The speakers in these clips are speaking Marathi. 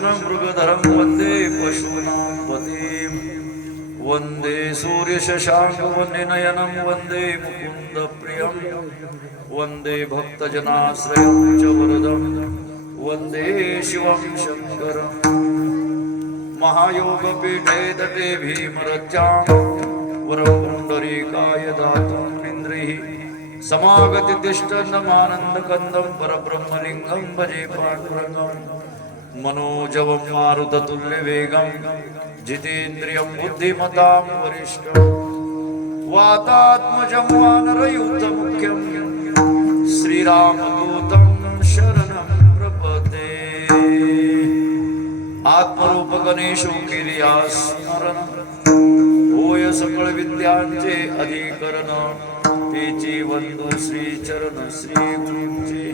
सुदर्शनं मृगधरं वन्दे पशूनां पतिं वन्दे सूर्यशशाङ्कवन्यनयनं वन्दे मुकुन्दप्रियं वन्दे भक्तजनाश्रयं च वरदं वन्दे शिवं शङ्करम् महायोगपीठे तटे भीमरज्जां वरं पुण्डरीकाय दातुं इन्द्रिः समागतिष्ठन्नमानन्दकन्दं परब्रह्मलिङ्गं भजे पाण्डुरङ्गं मनोजवं मारुततुल्यवेगं जितेन्द्रियं बुद्धिमतां वरिष्ठं वातात्मजं वानरयूथमुख्यं श्रीरामदूतं शरणं प्रपदे आत्मरूप गणेशो केलिया स्मरण होय सकळ विद्यांचे अधिकरण तेची वंदू श्री चरण श्री गुरूंचे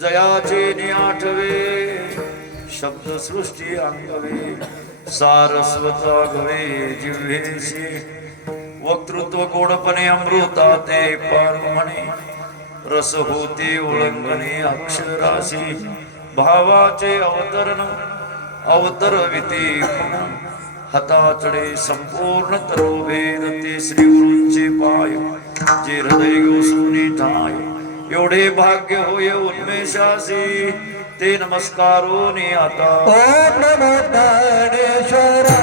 जयाचे निआठवे शब्द सृष्टी अंगवे सारस्वत गवे जिव्हेशी वक्तृत्व गोडपणे अमृता ते पारुमणे रस होते ओळंगणे अक्षरासी भावाचे अवतरण अवतरविते हताचडे संपूर्ण तरोभेद ते श्री गुरूंचे पाय जे हृदय गोसुनी ठाय एवढे भाग्य होय उन्मेषासी ते नमस्कारो ने आता ओम नमो ज्ञानेश्वरा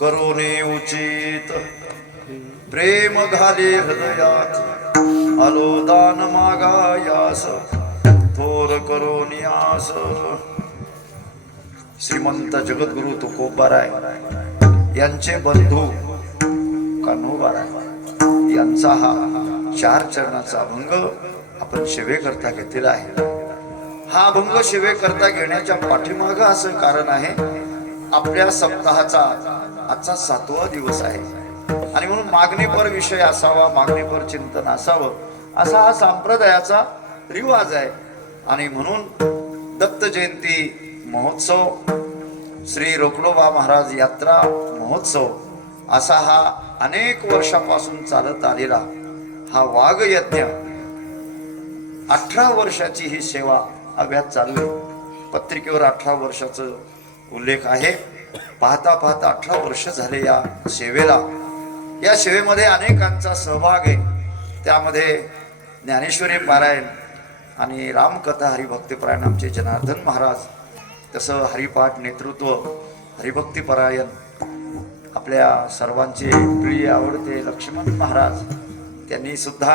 करोने उचित प्रेम घाले हृदयात आलो दान मागायास थोर करोनियास श्रीमंत जगद्गुरु तुकोबाराय यांचे बंधू कान्होबाराय यांचा हा 4 चरणाचा अभंग आपण सेवेकरता घेतलेला आहे. हा अभंग सेवेकरता घेण्याच्या पाठीमागं असं कारण आहे, आपल्या सप्ताहाचा आजचा 7वा दिवस आहे आणि म्हणून मागणीपर विषय असावा, मागणीपर चिंतन असावं असा हा संप्रदायाचा रिवाज आहे. आणि म्हणून दत्त जयंती महोत्सव, श्री रोकडोबा महाराज यात्रा महोत्सव असा हा अनेक वर्षापासून चालत आलेला हा वाघ यज्ञ 18 वर्षाची ही सेवा अभ्यास चालू आहे. पत्रिकेवर 18 वर्षाचा उल्लेख आहे. पाहता पाहता 18 वर्ष झाले या सेवेला. या सेवेमध्ये अनेकांचा सहभाग आहे. त्यामध्ये ज्ञानेश्वरी पारायण आणि रामकथा हरिभक्तीपरायण आमचे जनार्दन महाराज, तसं हरिपाठ नेतृत्व हरिभक्तीपरायण आपल्या सर्वांचे प्रिय आवडते लक्ष्मण महाराज, त्यांनी सुद्धा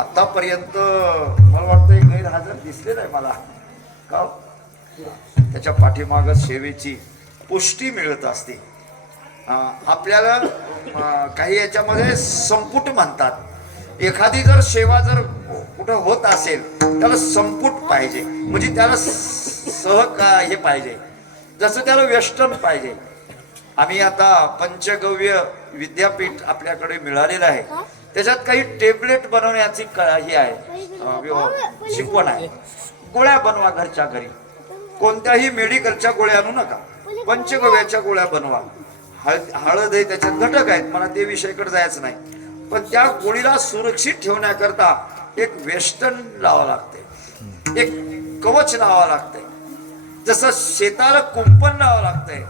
आतापर्यंत मला वाटतं गैरहजर दिसले नाही मला का. त्याच्या पाठीमागं सेवेची पुष्टी मिळत असते. आपल्याला काही याच्यामध्ये संपुट म्हणतात. एखादी जर सेवा जर कुठं होत असेल त्याला संपुट पाहिजे, म्हणजे त्याला हे पाहिजे, जसं त्याला वेस्टर्न पाहिजे. आम्ही आता पंचगव्य विद्यापीठ आपल्याकडे मिळालेलं आहे, त्याच्यात काही टेबलेट बनवण्याची ही आहे, शिकवण आहे. गोळ्या बनवा घरच्या घरी, कोणत्याही मेडिकलच्या गोळ्या आणू नका, पंचगव्याच्या गोळ्या बनवा. हळद आहे, त्याच्यात घटक आहेत, मला ते विषयाकडे जायचं नाही, पण त्या गोळीला सुरक्षित ठेवण्याकरता एक वेस्टर्न लावावं लागते, एक कवच लावावं लागतंय. जसं शेताला कुंपण लावावं लागतंय,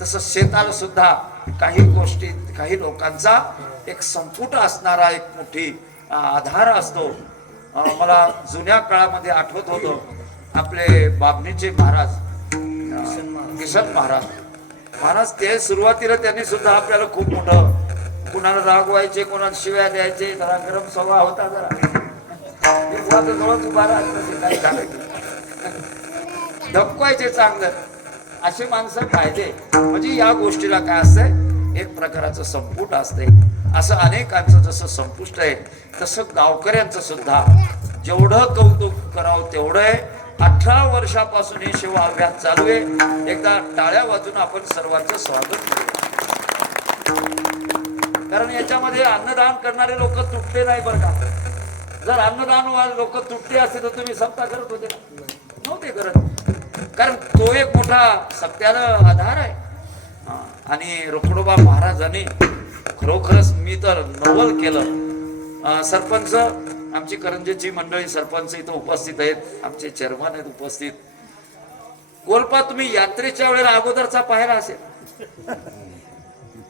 तसं शेताला सुद्धा काही गोष्टी, काही लोकांचा एक संपुट असणारा एक मोठी आधार असतो. मला जुन्या काळामध्ये आठवत होतं, आपले बाबणीचे महाराज किसन महाराज ते सुरुवातीला त्यांनी सुद्धा आपल्याला खूप मोठं, कुणाला रागवायचे, कोणाला शिव्या द्यायचे, जरा गरम स्वभाव होता, जरा जवळ उभा राहायचं, धपवायचे चांगलं, असे माणसं पाहिजे. म्हणजे या गोष्टीला काय असतंय, एक प्रकारचं संपुट असतंय. असं अनेकांचं जसं संपुष्ट आहे, तसं गावकऱ्यांचं सुद्धा जेवढं कौतुक करावं तेवढं आहे. 18 वर्षापासून हे सेवा अभ्यास चालू आहे. एकदा टाळ्या वाजून आपण सर्वांचं स्वागत करू, कारण याच्यामध्ये अन्नदान करणारे लोक तुटले नाही बरं का. जर अन्नदान लोक तुटले असते तर तुम्ही सप्ताह करत होते नव्हते करत, कारण तो एक मोठा सत्याला आधार आहे. आणि रोकडोबा महाराजांनी खरोखरच मी तर नवल केलं. सरपंच, आमची करंजेची मंडळी सरपंच इथं उपस्थित आहेत, आमचे चेअरमन आहेत उपस्थित. कोलपा तुम्ही यात्रेच्या वेळेला अगोदरचा पाहायला असेल,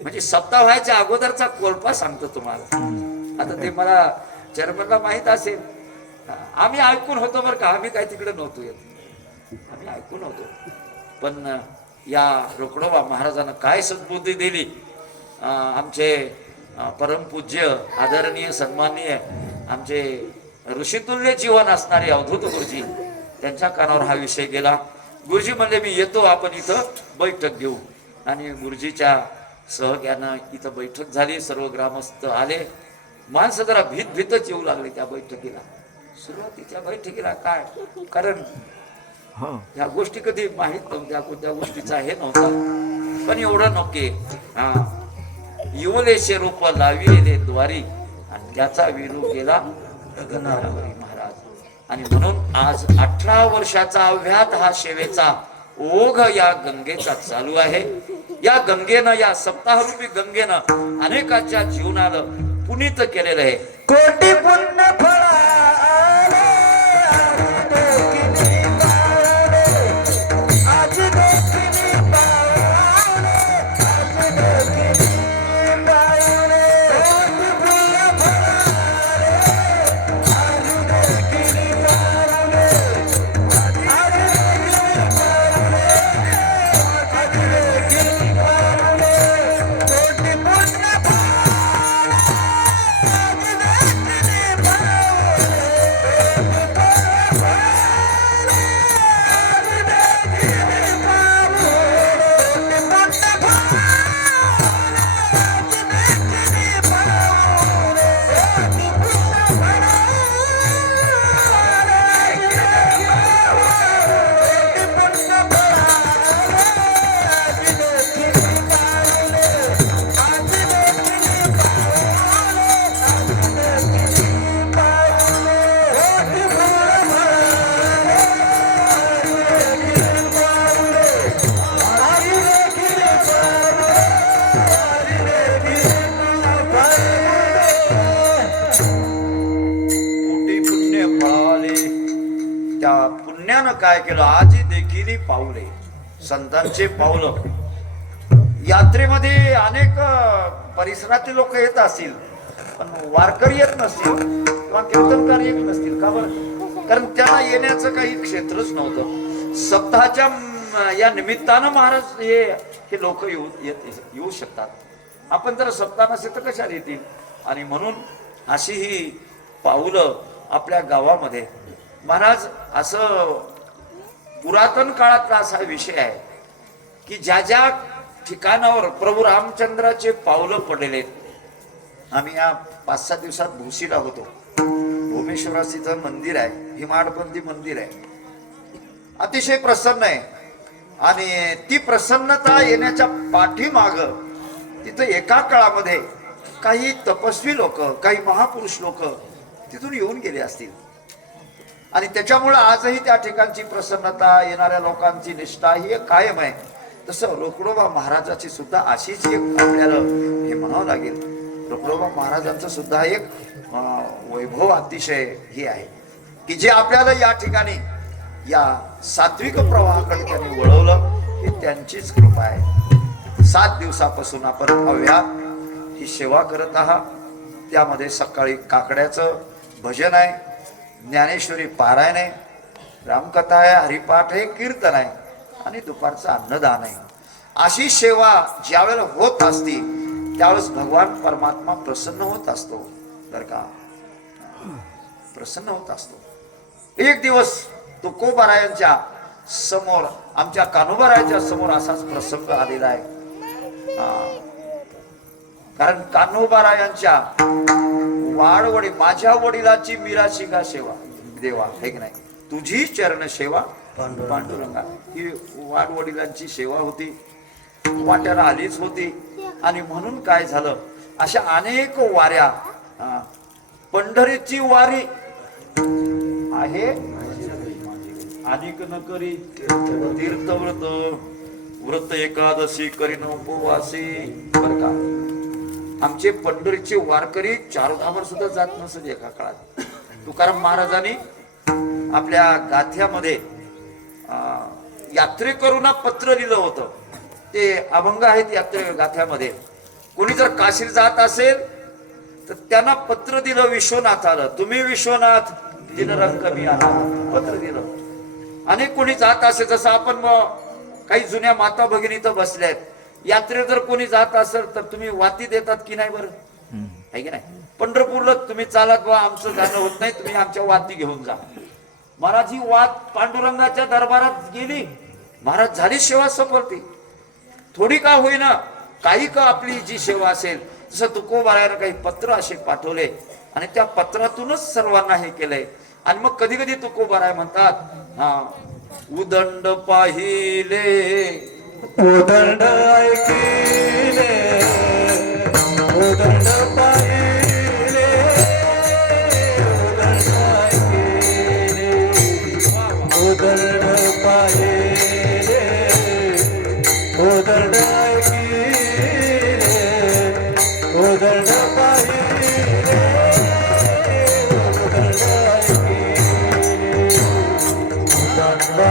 म्हणजे सप्ताह व्हायच्या अगोदरचा कोलपा सांगतो तुम्हाला. आता ते मला चेअरमनला माहित असेल, आम्ही ऐकून होतो बरं का, आम्ही काय तिकडे नव्हतो येत, आम्ही ऐकून होतो. पण या रोकडोबा महाराजांना काय सद्बुद्धी दिली. आमचे परमपूज्य आदरणीय सन्माननीय आमचे ऋषितुल्य जीवन असणारे अवधूत गुरुजी, त्यांच्या कानावर हा विषय गेला. गुरुजी म्हणले मी येतो, आपण इथं बैठक घेऊ. आणि गुरुजीच्या सहग्यानं इथं बैठक झाली, सर्व ग्रामस्थ आले. माणसं जरा भीतच येऊ लागले त्या बैठकीला. सुरुवातीच्या बैठकीला काय, कारण ह्या गोष्टी कधी माहीत नव्हत्या, कोणत्या गोष्टीचा हे नव्हता. पण एवढं नक्की युवलेशे रूप लाविले द्वारी, आणि त्याचा विरू केला गगनावरी महाराज. आणि म्हणून आज 18 वर्षाचा अव्यात हा सेवेचा ओघ या गंगेचा चालू आहे. या गंगेनं, या सप्ताहरूपी गंगेनं अनेकांच्या जीवनाला पुनीत केलेलं आहे. कोटी पुण्य फळाले, आज देखील पावले, आज देखील पावले, कोटी पुण्य फळाले, आज देखील पावले, आज देखील पावले, आज देखील पावले, कोटी पुण्य पुण्यानं काय केलं, आजी देखील पावले, संतांचे पावलं. यात्रेमध्ये अनेक परिसरातील लोक येत असतील, पण वारकरी येत नसतील किंवा कीर्तनकार येत नसतील. का बरं? कारण त्यांना येण्याचं काही क्षेत्रच नव्हतं. सप्ताहाच्या या निमित्तानं महाराज हे लोक येऊ शकतात. आपण जर सप्ताह नसेल तर कशाला येतील? आणि म्हणून अशी ही पाऊलं आपल्या गावामध्ये. महाराज असं पुरातन काळातला असा विषय आहे की ज्या ज्या ठिकाणावर प्रभू रामचंद्राचे पावलं पडलेले. आम्ही या 5-6 दिवसात भोशीला होतो. सोमेश्वराचं इथं मंदिर आहे, हिमाडपंथी मंदिर आहे, अतिशय प्रसन्न आहे. आणि ती प्रसन्नता येण्याच्या पाठीमाग तिथं एका काळामध्ये काही तपस्वी लोक, काही महापुरुष लोक तिथून येऊन गेले असतील. आणि त्याच्यामुळं आजही त्या ठिकाणची प्रसन्नता, येणाऱ्या लोकांची निष्ठा ही कायम आहे. तसं रोकडोबा महाराजाची सुद्धा अशीच एक आपल्याला हे म्हणावं लागेल. रोकडोबा महाराजांचं सुद्धा एक वैभव अतिशय हे आहे की जे आपल्याला या ठिकाणी या सात्विक प्रवाहाकडे त्यांनी वळवलं, ही त्यांचीच कृपा आहे. 7 दिवसापासून आपण अव्याहत ही सेवा करत आहात. त्यामध्ये सकाळी काकड्याचं भजन आहे, ज्ञानेश्वरी पारायण आहे, रामकथा आहे, हरिपाठ आहे, कीर्तन आहे आणि दुपारचं अन्नदान आहे. अशी सेवा ज्यावेळेला होत असती त्यावेळेस भगवान परमात्मा प्रसन्न होत असतो. बरं का, प्रसन्न होत असतो. एक दिवस तुकोबारायांच्या समोर, आमच्या कान्होबारायांच्या समोर असाच प्रसंग आलेला आहे. कारण कान्होबारायांच्या वाडवडी, माझ्या वडिलाची मीराची का सेवा देवा, हे की नाही, तुझी चरण सेवा पांडुरंगा, ही वाडवडिलांची सेवा होती, वाट्याला आलीच होती. आणि म्हणून काय झालं, अशा अनेक वाऱ्या, पंढरीची वारी आहे, अनेक न करी तीर्थव्रत, व्रत एकादशी करीन उपवासी. बर का, आमचे पंढरीचे वारकरी चारोधामवर सुद्धा जात नसत एका काळात. तुकाराम महाराजांनी आपल्या गाथ्यामध्ये यात्रेकरूंना पत्र लिहिलं होतं. ते अभंग आहेत यात्रे गाथ्यामध्ये. कोणी जर काशीला जात असेल तर त्यांना पत्र दिलं विश्वनाथाला, तुम्ही विश्वनाथ दिनरंग मी आला, पत्र दिलं. आणि कोणी जात असेल, जसं आपण काही जुन्या माता भगिनी तर बसल्यात, यात्रेत जर कोणी जात असेल तर तुम्ही वाती देतात की नाही बरं, आहे की नाही. पंढरपूरला तुम्ही चालत बा, आमचं जाणं होत नाही, तुम्ही आमच्या वाती घेऊन जा. महाराज ही वात पांडुरंगाच्या दरबारात गेली, महाराज झाली सेवा सफलती. थोडी का होईना, काही का आपली जी सेवा असेल, जसं तुकोबारायला काही पत्र असे पाठवले आणि त्या पत्रातूनच सर्वांना हे केलंय. आणि मग कधी कधी तुकोबाराय म्हणतात, उदंड पाहिले, उदंड ऐकिले, उदंड पाहिले, उदंड ऐकिले, उदंड पाहिले, उदंड ऐकिले, उदंड पाहिले, उदंड ऐकिले, उदंड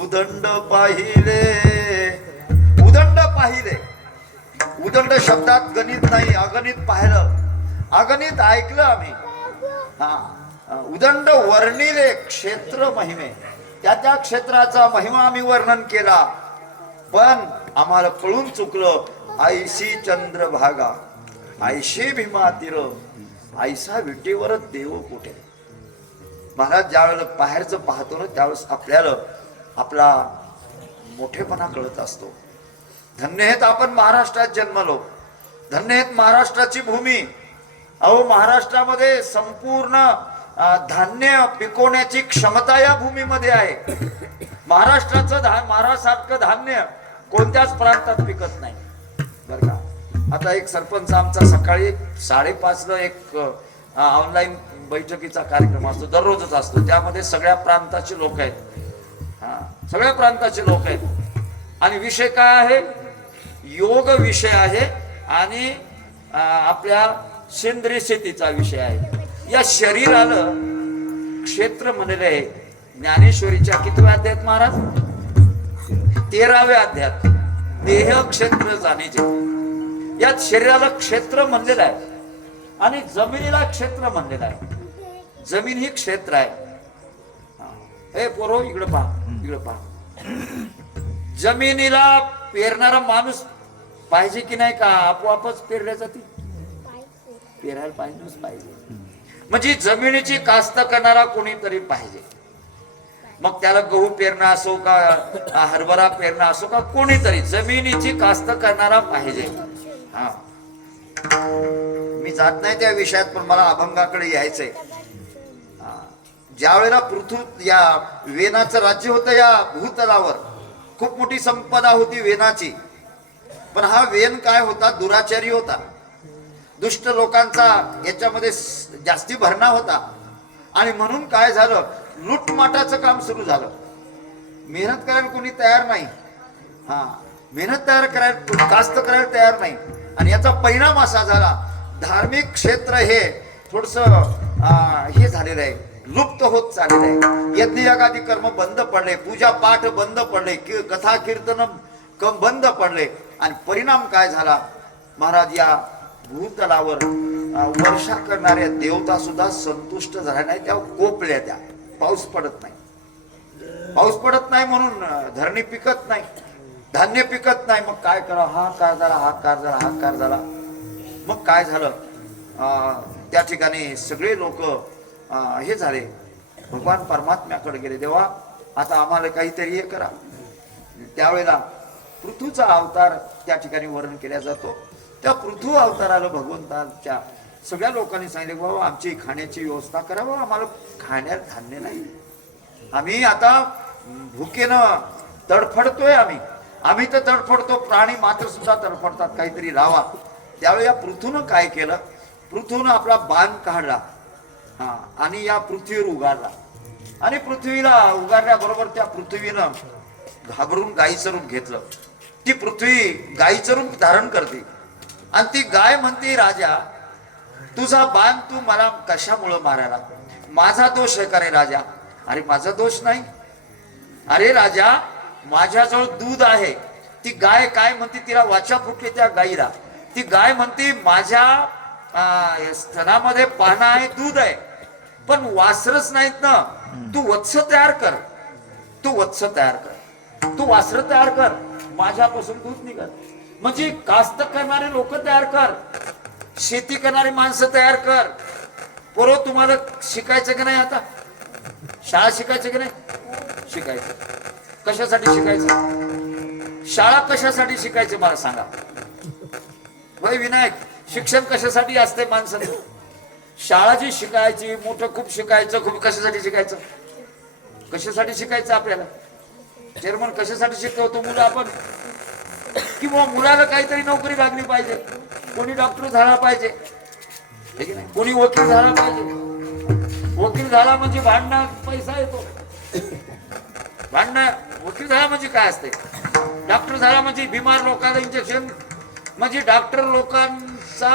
उदंड पाहिले, उदंड पाहिले. उदंड शब्दात गणित नाही, अगणित पाहिलं, अगणित ऐकलं आम्ही. उदंड वर्णिले क्षेत्र महिमे, त्या त्या क्षेत्राचा महिमा आम्ही वर्णन केला, पण आम्हाला कळून चुकलं. आईशी चंद्रभागा आईशी भीमा तीर आईसा विटेवर देव कुठे. महाराज ज्यावेळेला बाहेरचं पाहतो ना त्यावेळेस आपल्याला आपला मोठेपणा कळत असतो. धन्य आहेत आपण महाराष्ट्रात जन्मलो, धन्य आहेत महाराष्ट्राची भूमी. अहो महाराष्ट्रामध्ये संपूर्ण धान्य पिकवण्याची क्षमता या भूमीमध्ये आहे. महाराष्ट्रासारखं धान्य कोणत्याच प्रांतात पिकत नाही बरं का. आता एक सरपंच आमचा सकाळी 5:30ला एक ऑनलाईन बैठकीचा कार्यक्रम असतो, दररोजच असतो. त्यामध्ये सगळ्या प्रांताचे लोक आहेत, हा सगळ्या प्रांताचे लोक आहेत. आणि विषय काय आहे? योग विषय आहे आणि आपल्या सेंद्रिय शेतीचा विषय आहे. या शरीराला क्षेत्र म्हणलेले आहे. ज्ञानेश्वरीच्या कितव्या अध्यायात महाराज? 13व्या अध्यायात देह क्षेत्र जाणीचे. यात शरीराला क्षेत्र म्हणलेलं आहे आणि जमिनीला क्षेत्र म्हणलेलं आहे. जमीन ही क्षेत्र आहे. हे पोरो इकडे पहा, इकडे पहा. जमिनीला पेरणारा माणूस पाहिजे की नाही का? आपोआपच पेरल्या जाते, पेरायला पाहिजे. म्हणजे जमिनीची कास्त करणारा कोणीतरी पाहिजे. मग त्याला गहू पेरणं असो का हरभरा पेरणं असो का कोणीतरी जमिनीची कास्त करणारा पाहिजे. हा मी जात नाही त्या विषयात, पण मला अभंगाकडे यायचंय. ज्या वेळेला पृथ्वी या वेनाचं राज्य होतं या भूतलावर, खूप मोठी संपदा होती वेनाची. पण हा वेन काय होता? दुराचारी होता. दुष्ट लोकांचा याच्यामध्ये जास्ती भरणा होता. आणि म्हणून काय झालं? लुटमाटाचं काम सुरू झालं. मेहनत करायला कोणी तयार नाही. हा मेहनत करायला कास्त करायला तयार नाही. आणि याचा परिणाम असा झाला, धार्मिक क्षेत्र हे थोडस हे झालेलं आहे, लुप्त होत चाललेलं आहे. यज्ञ यागादी कर्म बंद पडले, पूजा पाठ बंद पडले, कथा कीर्तन बंद पडले. आणि परिणाम काय झाला महाराज? या भूतलावर वर्षा करणाऱ्या देवता सुद्धा संतुष्ट झाल्या नाही, त्या कोपल्या. त्या पाऊस पडत नाही, पाऊस पडत नाही म्हणून धरणी पिकत नाही, धान्य पिकत नाही. मग काय करा? हाकार झाला, हाकार झाला, हाकार झाला. मग काय झालं? त्या ठिकाणी सगळे लोक हे झाले, भगवान परमात्म्याकडे गेले. देवा आता आम्हाला काहीतरी हे करा. त्यावेळेला पृथ्वीचा अवतार त्या ठिकाणी वर्णन केला जातो. त्या पृथ्वी अवताराला भगवंताच्या सगळ्या लोकांनी सांगितले, बाबा आमची खाण्याची व्यवस्था करा, बाबा आम्हाला खाण्यात धान्य नाही, आम्ही आता भुकेनं तडफडतोय. आम्ही तर तडफडतो, प्राणी मात्र सुद्धा तडफडतात, काहीतरी लावा. त्यावेळी या पृथ्वीनं काय केलं? पृथ्वीनं आपला बाण काढला आणि या पृथ्वीवर उगारला. आणि पृथ्वीला उगारल्याबरोबर त्या पृथ्वीनं घाबरून गायीचं रूप घेतलं. ती पृथ्वी गायीचं रूप धारण करते आणि ती गाय म्हणते, राजा तुझा बाण तू मला कशामुळं मारायला? माझा दोष आहे का रे राजा? अरे माझा दोष नाही. अरे राजा माझ्याजवळ दूध आहे. ती गाय काय म्हणते? तिला वाचा फुटली त्या गाईला. ती गाय म्हणते, माझ्या स्तनामध्ये पाहणं आहे, दूध आहे, पण वासरच नाहीत ना. तू वत्स तयार कर, तू वत्स तयार कर, तू वासर तयार कर, माझ्यापासून दूध निघत. म्हणजे कास्त करणारे लोक तयार कर, शेती करणारी माणसं तयार कर. पोरो तुम्हाला शिकायचं की नाही? आता शाळा शिकायचं की नाही? शिकायचं. कशासाठी शिकायचं? शाळा कशासाठी शिकायचे मला सांगा. वय विनायक, शिक्षण कशासाठी असते माणसाचं? शाळा जी शिकायची, मोठं खूप शिकायचं, खूप कशासाठी शिकायचं? कशासाठी शिकायचं आपल्याला? चेअरमन कशासाठी शिकवतो मुलं आपण? किंवा मुलाला काहीतरी नोकरी लागली पाहिजे, कोणी डॉक्टर झाला पाहिजे, कोणी वकील झाला पाहिजे. वकील झाला म्हणजे भांडणं पैसा येतो. भांडणं वकील झाला म्हणजे काय असते? डॉक्टर झाला म्हणजे बिमार लोकांना इंजेक्शन. म्हणजे डॉक्टर लोकांचा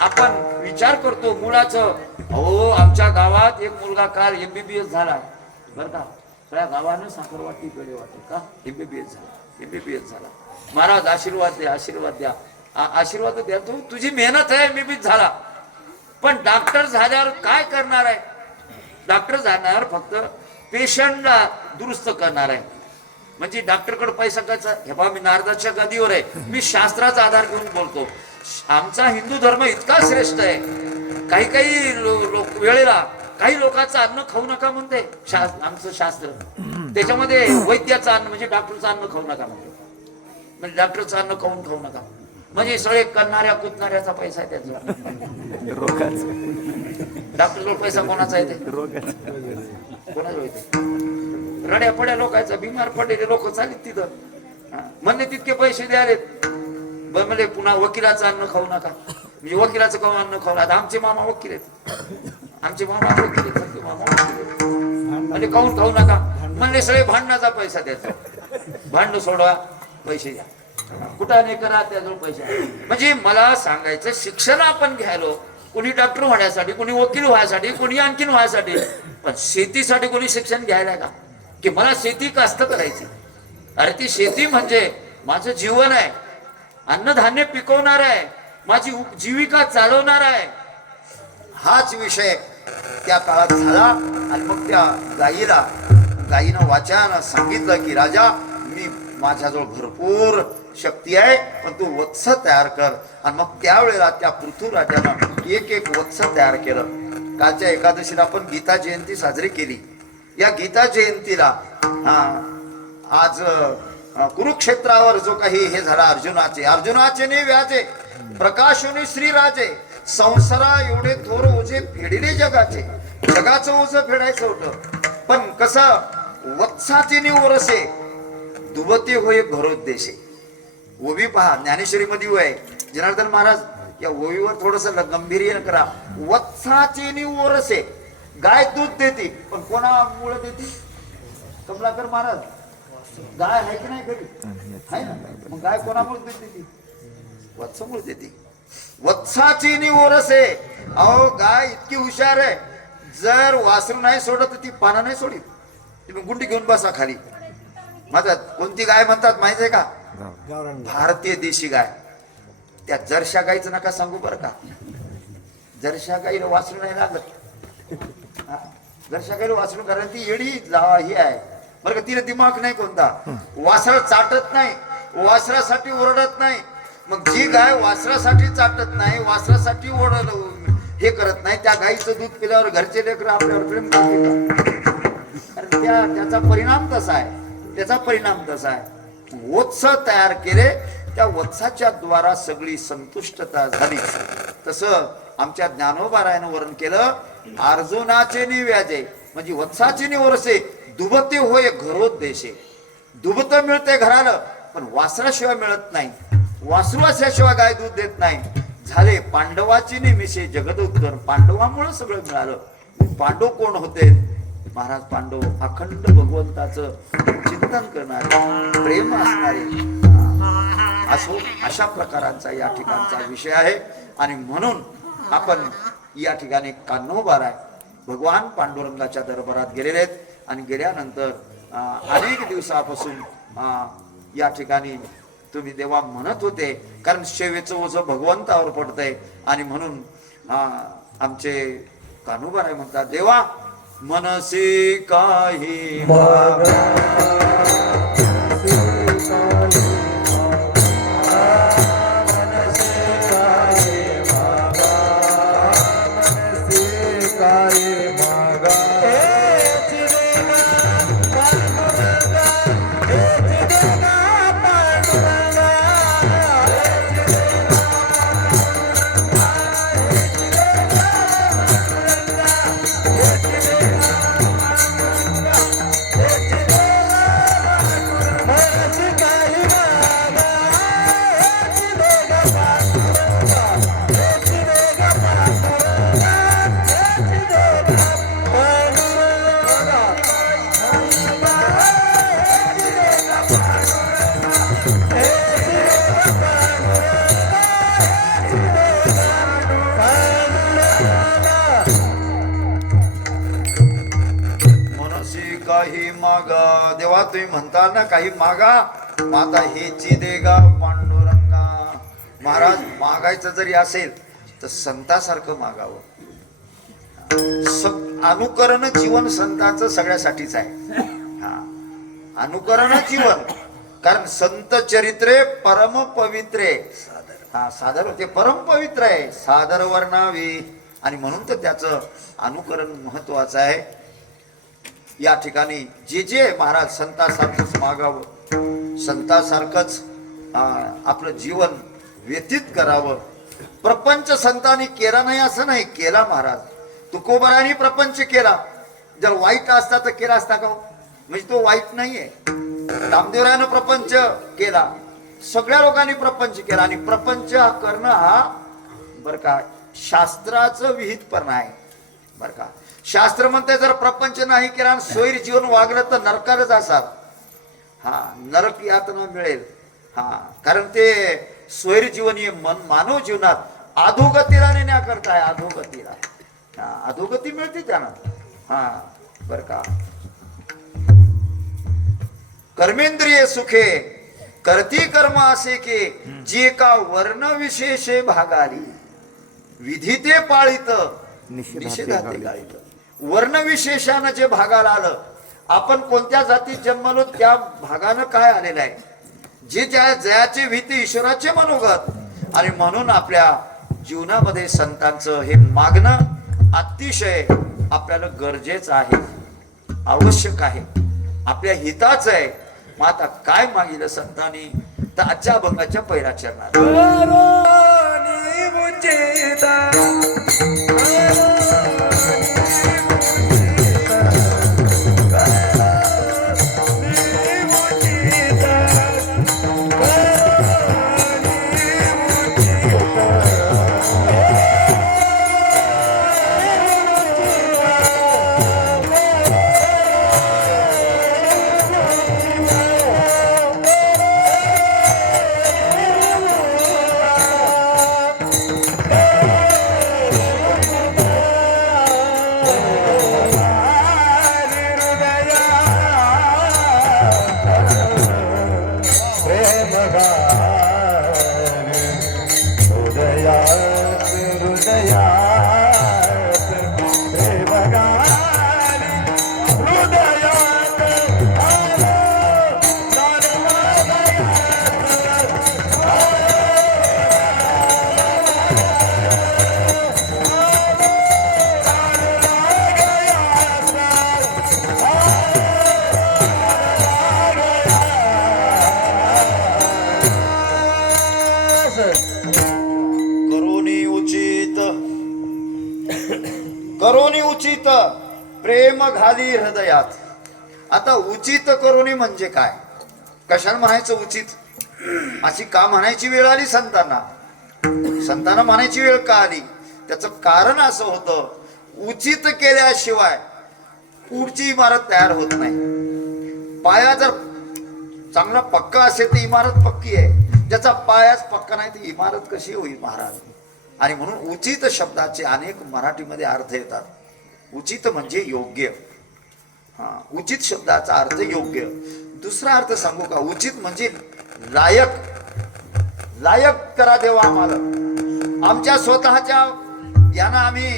आपण विचार करतो मुलाचं. हो आमच्या गावात एक मुलगा काल MBBS झाला बरं का. सगळ्या गावानं साखरवाटी पेढे वाटे का MBBS झाला, MBBS झाला. महाराज आशीर्वाद द्या, आशीर्वाद द्या, आशीर्वाद द्या. तुझी मेहनत आहे, MBBS झाला. पण डॉक्टर झाल्यावर काय करणार आहे? डॉक्टर झाल्यावर फक्त पेशंटला दुरुस्त करणार आहे. म्हणजे डॉक्टरकडे पैसा कसा हे बा मी नारदाच्या गादीवर आहे, मी शास्त्राचा आधार घेऊन बोलतो. आमचा हिंदू धर्म इतका श्रेष्ठ आहे. काही काही लोक वेळेला काही लोकांचं अन्न खाऊ नका म्हणते आमचं शास्त्र. त्याच्यामध्ये वैद्याचं अन्न म्हणजे डॉक्टरचं अन्न खाऊ नका म्हणते. म्हणजे डॉक्टरचं अन्न खाऊ नका म्हणजे सगळे करणाऱ्या कुदणाऱ्याचा पैसा आहे त्याचा. डॉक्टरकडे पैसा कोणाचा येते? कोणाचा येते? रड्या पड्या लोकांचा, बिमार पडलेले लोक चालेत तिथं. म्हणले तितके पैसे द्यालेत. म्हणजे पुन्हा वकिलाचं अन्न खाऊ नका म्हणजे वकिलाचं खाऊ अन्न खाऊ. आता आमचे मामा वकील आहेत, आमचे मामा वकील आहेत, सगळे मामा वकील आहेत. म्हणजे खाऊन खाऊ नका म्हणले सगळे भांडणाचा पैसा द्यायचा. भांडण सोडवा, पैसे द्या, कुठं नाही करा त्याजवळ पैसे. म्हणजे मला सांगायचं शिक्षण आपण घ्यायलो, कोणी डॉक्टर होण्यासाठी, कोणी वकील व्हायसाठी, कोणी आणखीन व्हायसाठी. पण शेतीसाठी कोणी शिक्षण घ्यायला का? की मला शेती कास्त करायची. अरे ती शेती म्हणजे माझं जीवन आहे, अन्नधान्य पिकवणार आहे, माझी जीविका चालवणार आहे. हाच विषय त्या काळात झाला. आणि मग त्या गायीनं वाच्यानं सांगितलं की राजा मी माझ्याजवळ भरपूर शक्ती आहे, पण तू वत्स तयार कर. आणि मग त्यावेळेला त्या पृथ्वीराजानं एक वत्स तयार केलं. कालच्या एकादशीला आपण गीता जयंती साजरी केली. या गीता जयंतीला आज कुरुक्षेत्रावर जो काही हे झाला अर्जुनाचे ने व्याजे प्रकाशोनी श्रीराजे संसारा एवढे थोर ओझे फेडिले जगाचं ओझं फेडायचं होतं. पण कसं वत्साचे नि ओरसे दुबते होय घरोद्देशे. ओवी पहा ज्ञानेश्वरी मध्ये वय जनार्दन महाराज या ओवीवर थोडस गंभीर्य करा. वत्साचे नि ओरसे, गाय दूध देते पण कोणामुळे देते? कमलाकर महाराज, गाय आहे की नाही घरी? आहे ना. मग गाय कोणामुळे देते? ती वत्सामुळे देते. वत्साची नि ओरसे. अहो गाय इतकी हुशार आहे, जर वासरू नाही सोडत तर ती पाना नाही सोडित. तुम्ही गुंडी घेऊन बसा खाली. म्हणतात कोणती गाय म्हणतात माहिती आहे का? भारतीय देशी गाय. त्या जरशा गायचं नका सांगू बरं का. जरशा गाईला वासरू नाही लागत. जरशा गाईला वासरू कारण ती येडी ही आहे बरं का. तिला दिमाग नाही कोणता. वासरा चाटत नाही, वासरासाठी ओरडत नाही. मग जी गाय वासरासाठी चाटत नाही, वासरासाठी हे करत नाही, त्या गाईचं दूध पिल्यावर घरचे लेकर आपल्यावर प्रेम करतात. त्याचा परिणाम तसा आहे, त्याचा परिणाम तसा आहे. वत्स तयार केले, त्या वत्साच्या द्वारा सगळी संतुष्टता झाली. तसं आमच्या ज्ञानोबारायानं वर्णन केलं. अर्जुनाचे नि व्याजे म्हणजे वत्साचे नि ओरसे दुबते होय घरोद्देशे. दुबत मिळते घराला पण वासराशिवाय मिळत नाही. वासरू असल्याशिवाय गाय दूध देत नाही. झाले पांडवाची निमिषे जगदोत्तर. पांडवामुळे सगळं मिळालं. पांडव कोण होते? महाराज पांडव अखंड भगवंताचं चिंतन करणारे, प्रेम असणारे असो, अशा प्रकारांचा या ठिकाणचा विषय आहे. आणि म्हणून आपण या ठिकाणी कान्होबाराय भगवान पांडुरंगाच्या दरबारात गेलेले आहेत. आणि गेल्यानंतर अनेक दिवसापासून या ठिकाणी तुम्ही देवा म्हणत होते, कारण सेवेचं ओझं भगवंतावर पडतंय. आणि म्हणून आमचे कान्होबाराय म्हणतात, देवा मनसे काही काही मागा. देवा तुम्ही म्हणता ना काही मागा, माता हेची देगा पांडुरंगा. महाराज मागायचं जरी असेल तर संतासारखं मागावं. अनुकरण जीवन संतांचं सगळ्यासाठीच आहे. हा, अनुकरण जीवन, कारण संत चरित्रे परम पवित्रे. हा, सादर ते परम पवित्र आहे, सादर वर्णावे, आणि म्हणून तर त्याचं अनुकरण महत्वाचं आहे. या ठिकाणी जे जे महाराज संतासारखंच मागावं, संतासारखंच आपलं जीवन व्यतीत करावं. प्रपंच संतांनी केला नाही असं नाही, केला महाराज. तुकोबारांनी प्रपंच केला, जर वाईट असता तर केला असता का? म्हणजे तो वाईट नाहीये. नामदेवरायानं प्रपंच केला, सगळ्या लोकांनी प्रपंच केला, आणि प्रपंच करणं हा बर का शास्त्राचं विहितपण आहे. बर का शास्त्र म्हणते जर प्रपंच नाही केला आणि सोयीर जीवन वागलं तर नरकालाच असाल. हा, नरक यातना मिळेल. हा, कारण ते सोयीर जीवन हे मानव जीवनात अधोगतीला नेण्याकरता आहे, अधोगतीला. हा, अधोगती मिळते त्यानं. हा, बर का कर्मेंद्रिय सुखे करती कर्म असे की जे का वर्ण विशेषे भागाली विधी ते पाळीत निषेधाते गाळीत. वर्ण विशेषानं जे भागाला आलं, आपण कोणत्या जातीत जन्मलो त्या भागानं काय आलेलं आहे, जे ज्या जयाचे भीती ईश्वराचे मनोगत. आणि म्हणून आपल्या जीवनामध्ये संतांचं हे मागणं अतिशय आपल्याला गरजेचं आहे, आवश्यक आहे, आपल्या हिताचं आहे. मग आता काय मागितलं संतांनी, तर आजच्या अभंगाच्या पहिल्या चरणात करोनी उचित प्रेम घाली हृदयात. आता उचित करोनी म्हणजे काय, कशाला म्हणायचं उचित, अशी का म्हणायची वेळ आली संतांना, संतांना म्हणायची वेळ का आली, त्याचं कारण असं होतं, उचित केल्याशिवाय पुढची इमारत तयार होत नाही. पाया जर चांगला पक्का असेल तर इमारत पक्की आहे, ज्याचा पायाच पक्का नाही ती इमारत कशी होईल महाराज. आणि म्हणून उचित शब्दाचे अनेक मराठीमध्ये अर्थ येतात. उचित म्हणजे योग्य. हा, उचित शब्दाचा अर्थ योग्य. दुसरा अर्थ सांगू का, उचित म्हणजे लायक. लायक करा देवा आम्हाला, आमच्या स्वतःच्या यांना आम्ही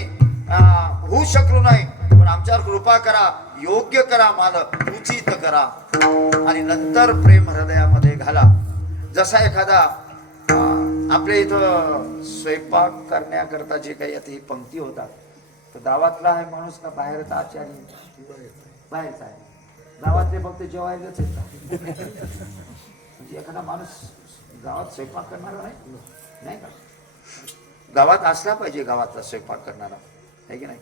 होऊ शकलो नाही, पण आमच्यावर कृपा करा, योग्य करा आम्हाला, उचित करा. आणि नंतर प्रेम हृदयामध्ये घाला. जसा एखादा आपल्या इथं स्वयंपाक करण्याकरता जे काही आता ही पंक्ती होतात, तर गावातला आहे माणूस का बाहेरचा आचारी, बाहेरचा आहे. गावातले फक्त जेवायलाच येतात. म्हणजे एखादा माणूस गावात स्वयंपाक करणारा नाही का, गावात असला पाहिजे गावातला स्वयंपाक करणारा, आहे की नाही.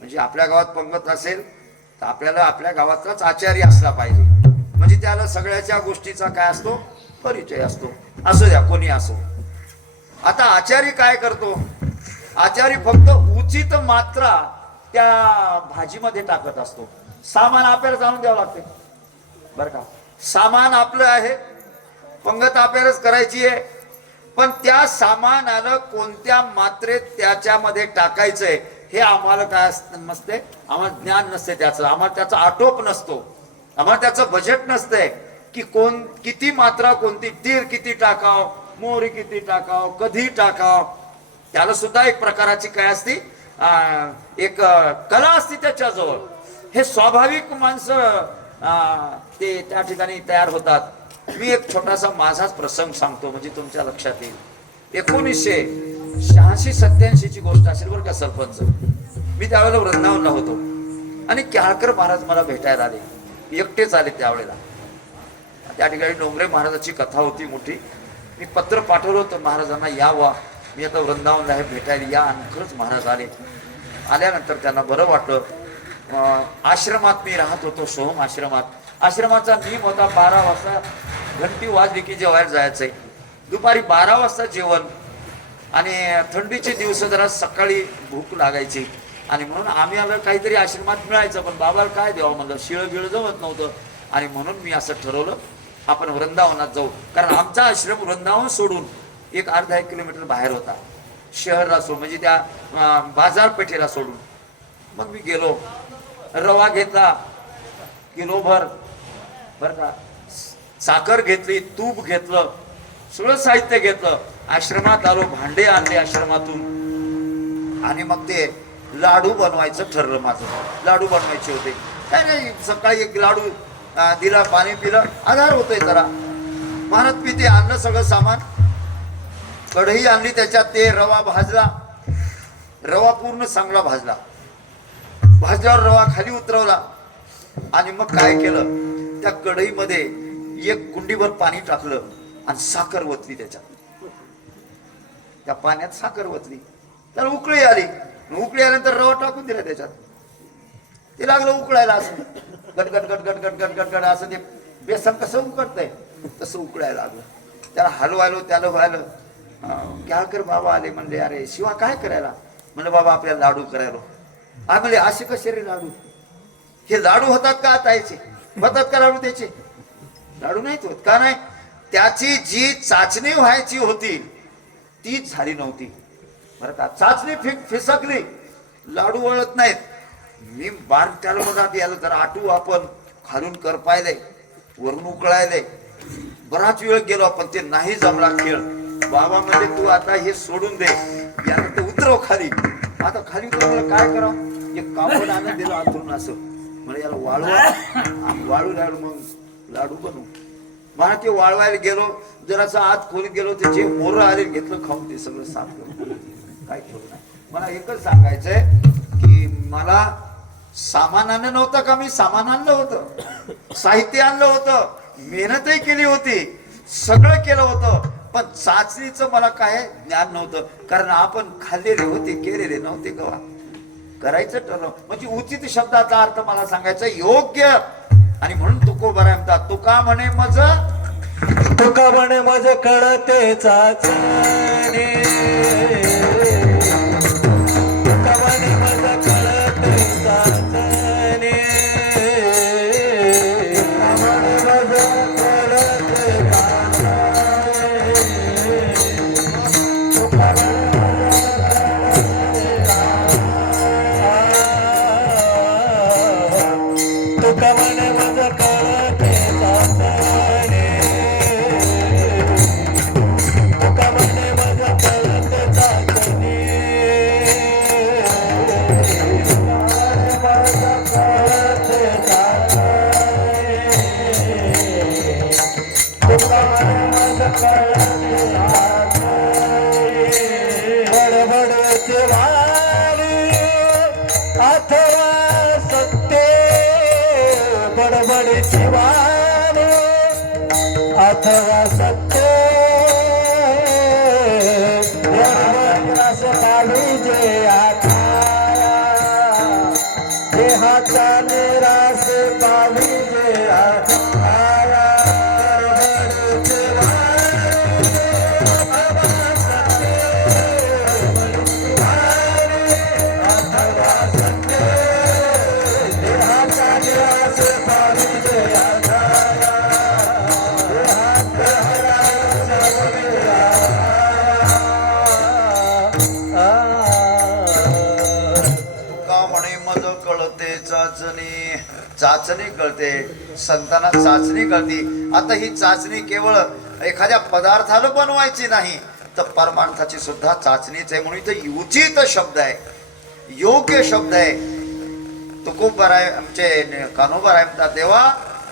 म्हणजे आपल्या गावात पंगत असेल तर आपल्याला आपल्या गावातलाच आचारी असला पाहिजे, म्हणजे त्याला सगळ्याच्या गोष्टीचा काय असतो, परिचय असतो. असो द्या कोणी असो. आता आचारी काय करतो, आचारी फक्त उचित मात्रा त्या भाजीमध्ये टाकत असतो. सामान आपल्याला जाणून द्यावं लागते बर का, सामान आपलं आहे, पंगत आपल्यालाच करायची आहे, पण त्या सामानाला कोणत्या मात्रेत त्याच्यामध्ये टाकायचंय हे आम्हाला काय नसते, आम्हाला ज्ञान नसते त्याचं, आम्हाला त्याचा आटोप नसतो, आम्हाला त्याचं बजेट नसतंय की कोण किती मात्रा, कोणती तीर किती टाकाव, मोहरी किती टाकाव, कधी टाकाव, त्याला सुद्धा एक प्रकारची काय असते एक कला असते त्याच्याजवळ. हे स्वाभाविक माणसं ते त्या ठिकाणी तयार होतात. मी एक छोटासा माझाच प्रसंग सांगतो म्हणजे तुमच्या लक्षात येईल. 1986-87 ची गोष्ट असेल बरं का सरपंच. मी त्यावेळेला वृंदावनला होतो आणि केळकर महाराज मला भेटायला आले. एकटेच आले त्यावेळेला. त्या ठिकाणी डोंगरे महाराजाची कथा होती मोठी. मी पत्र पाठवलं होतं महाराजांना, या वा मी आता वृंदावनला आहे, भेटायला या. आणि खरंच महाराज आले. आल्यानंतर त्यांना बरं वाटलं. आश्रमात मी राहत होतो, सोहम आश्रमात. आश्रमाचा नियम होता 12 वाजता घंटी वाजली की जेवायला जायचंय. दुपारी 12 वाजता जेवण. आणि थंडीचे दिवस जरा सकाळी भूक लागायची आणि म्हणून आम्ही आलं काहीतरी आश्रमात मिळायचं, पण बाबाला काय द्यावं म्हणलं, शिळं बिळ जमत नव्हतं. आणि म्हणून मी असं ठरवलं आपण वृंदावनात जाऊ. कारण आमचा आश्रम वृंदावन सोडून एक अर्धा किलोमीटर बाहेर होता, शहराला सोडून म्हणजे त्या बाजारपेठेला सोडून. मग मी गेलो, रवा घेतला किलोभर बरं का, साखर घेतली, तूप घेतलं, सगळं साहित्य घेतलं. आश्रमात आलो, भांडे आणले आश्रमातून आणि मग ते लाडू बनवायचं ठरलं माझं. लाडू बनवायचे होते. काय नाही, सकाळी एक लाडू दिला, पाणी पिलं, आधार होतोय जरा. महाराज मी ते आणलं सगळं सामान, कढई आणली, त्याच्यात ते रवा भाजला. रवा पूर्ण चांगला भाजला. भाजल्यावर रवा खाली उतरवला आणि मग काय केलं, त्या कढईमध्ये एक गुंडीभर पाणी टाकलं आणि साखर वतली त्याच्यात. त्या पाण्यात साखर वतली, त्याला उकळी आली. उकळी आल्यानंतर रवा टाकून दिला त्याच्यात. ते लागलं उकळायला, असं गटगट गटगट गटगट गटगट असं ते बेसन कसं उकडतंय तसं उकळायला लागलं. त्याला हलवायलो, त्याला व्हायलं. केळकर बाबा आले, म्हणले अरे शिवा काय करायला? म्हणलं बाबा आपल्याला लाडू करायला. म्हणले असे कसे रे लाडू? हे लाडू होतात का आतायचे? होतात का लाडू त्याचे? लाडू नाहीत होत. का नाही? त्याची जी चाचणी व्हायची होती तीच झाली नव्हती बरं का. चाचणी फिसकली, लाडू वळत नाहीत. मी बार त्याला मधात यायला जरा आटू आपण, खालून करपायले, वरून उकळायले. बराच वेळ गेलो आपण, ते नाही जमला खेळ. बाबा म्हणजे तू आता हे सोडून दे, यानं ते उतरव खाली. आता खाली उतरवलं काय करावं? एक कापड आणून दिलं आतून असं, म्हणजे याला वाळू लाडू, मग लाडू बनवू. मला ते वाळवायला गेलो, जरासं आत खोलीत गेलो, ते जे मोरं आले घेतलं खाऊन, ते सगळं साफ करून काय ठेवलं नाही. मला एकच सांगायचंय की मला सामान आणलं नव्हतं का? मी सामान आणलं होतं, साहित्य आणलं होतं, मेहनतही केली होती, सगळं केलं होतं, पण चाचणीचं मला काय ज्ञान नव्हतं. कारण आपण खाल्लेले होते, केलेले नव्हते कवा. करायचं ठरलं म्हणजे उचित शब्दाचा अर्थ मला सांगायचा योग्य. आणि म्हणून तुकोबाराय म्हणतात, तुका म्हणे मज, तुका म्हणे मज कळते चाचणी, तुका म्हणे मज कळते चाचणी, तुका म्हणे मज कळते चाचणी, तुका म्हणे मज कळते चाचणी, तुका म्हणे मज कळते चाचणी, तुका म्हणे मज कळते चाचणी, बडबडचे वारी अथवा सत्य, बडबडची वारी अथवा सत्य, रस पाहिजे आखाया, देहाचा निराश पाहिजे आखाया, बडबडची वारी अथवा सत्य, बडबडची वारी अथवा सत्य, देहाचा निराश पाहिजे आखाया, तुका म्हणे मज कळते चाचणी. चाचणी कळते, संतांना चाचणी कळते. आता ही चाचणी केवळ एखाद्या पदार्थाला बनवायची नाही, तर परमार्थाची सुद्धा चाचणीच आहे. म्हणून इथं उचित शब्द आहे. योग्य शब्द आहे. तुकोबाराय आमचे कान्होबाराय म्हणतात, देवा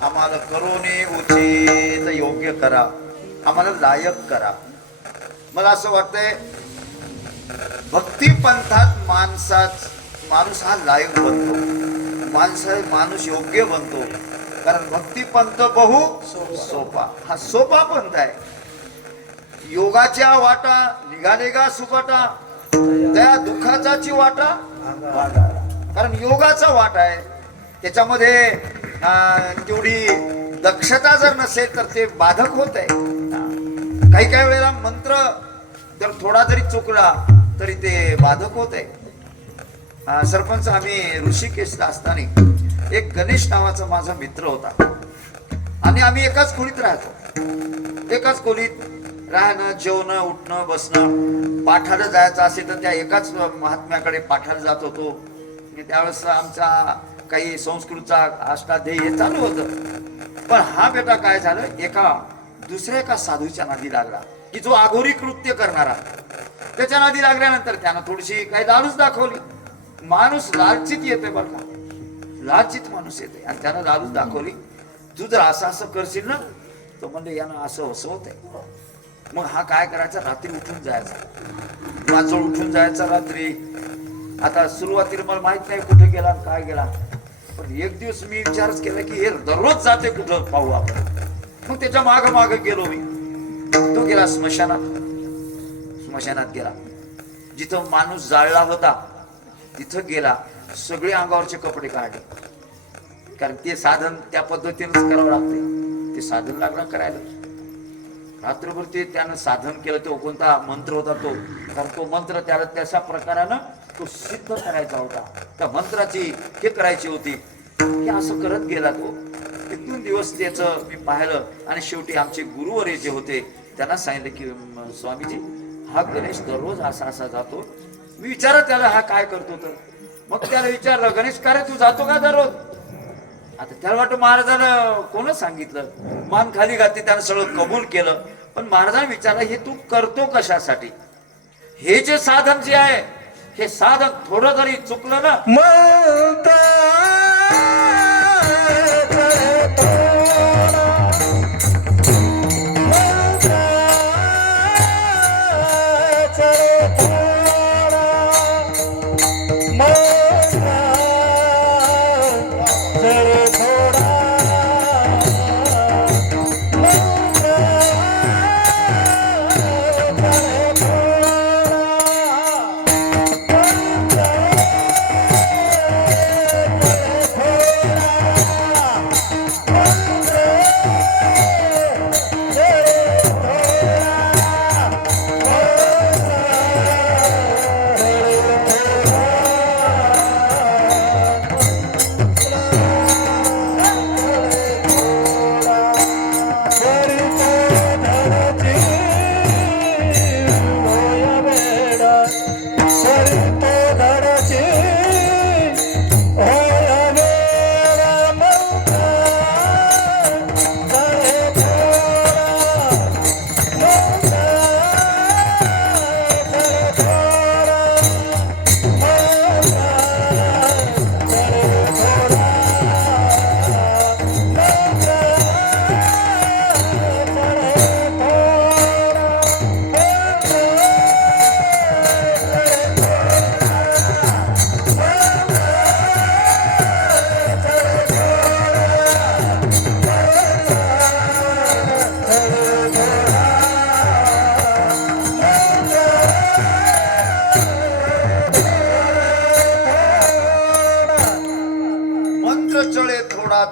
आम्हाला करोनी उचित योग्य करा, आम्हाला लायक करा. मला असं वाटतंय भक्ती पंथात माणूस हा लायक बनतो, माणूस योग्य बनतो. कारण भक्ती पंथ बहु सोपा, हा सोपा पंथ आहे. योगाच्या वाटा निघाले का सुपाटा, त्या दुःखाचाची वाटा वाटा. कारण योगाचा वाटा आहे, त्याच्यामध्ये तेवढी दक्षता जर नसेल तर ते बाधक होत आहे. काही काही वेळेला मंत्र जर थोडा जरी चुकला तरी ते बाधक होत आहे. सरपंच, आम्ही ऋषिकेशला असताना एक गणेश नावाचा माझा मित्र होता आणि आम्ही एकाच खोलीत राहतो. एकाच खोलीत राहणं, जेवणं, उठणं, बसणं. पाठाला जायचं असेल तर त्या एकाच महात्म्याकडे पाठाला जात होतो. त्यावेळेस आमचा काही संस्कृतचा अष्टाध्यायी चालू होतं. पण हा बेटा काय झालं, दुसऱ्या एका साधूच्या नादी लागला की जो आघोरी कृत्य करणारा. त्याच्या नादी लागल्यानंतर त्यानं थोडीशी काही लालूच दाखवली. माणूस लालचीत येते बरं का, लालचीत माणूस येते. आणि त्यानं लालूच दाखवली, तू जर असं असं करशील ना तर म्हणजे यानं असं असं होत आहे. मग हा काय करायचा, रात्री उठून जायचा, माझं उठून जायचा रात्री. आता सुरुवातीला मला माहित नाही कुठे गेला काय गेला, पण एक दिवस मी विचारच केला की हे दररोज जाते कुठं पाहू आपण. मग त्याच्या माग गेलो मी. तो गेला स्मशानात गेला, जिथं माणूस जाळला होता तिथं गेला. सगळे अंगावरचे कपडे काढले, कारण ते साधन त्या पद्धतीनेच करावं लागते. ते साधन लागलं करायला. रात्रभर ते त्यानं साधन केलं. तो कोणता मंत्र होता तो, कारण तो मंत्र त्याला तशा प्रकारानं तो सिद्ध करायचा होता. त्या मंत्राची हे करायची होती की असं करत गेला तो. 1-2 दिवस त्याचं मी पाहिलं आणि शेवटी आमचे गुरुवर्य जे होते त्यांना सांगितलं की स्वामीजी, हा गणेश दररोज असा जातो. मी विचारलं त्याला हा काय करतो तर. मग त्याला विचारलं, गणेश का रे तू जातो का दररोज? आता त्याला वाटतं महाराजांना कोणच सांगितलं. मान खाली घातली, त्यानं सगळं कबूल केलं. पण महाराजांनी विचारलं, हे तू करतो कशासाठी? हे जे साधन जे आहे, हे साधन थोडं जरी चुकलं ना,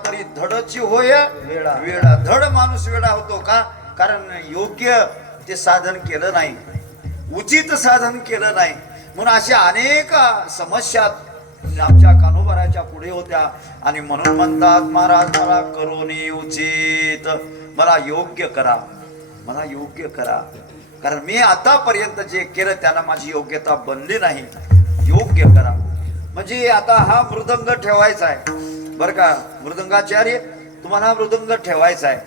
तरी धडची होय वेडा. धड माणूस वेडा होतो का? कारण योग्य ते साधन केलं नाही, उचित साधन केलं नाही. म्हणून अशा अनेक समस्या आमच्या कान्होबाराच्या पुढे होत्या. आणि म्हणून म्हणतात महाराज, मला करोनी उचित, मला योग्य करा, मला योग्य करा. कारण मी आतापर्यंत जे केलं त्याला माझी योग्यता बनली नाही. योग्य करा म्हणजे आता हा मृदंग ठेवायचा आहे बर का, मृदंगाचार्य तुम्हाला मृदंग ठेवायचा आहे.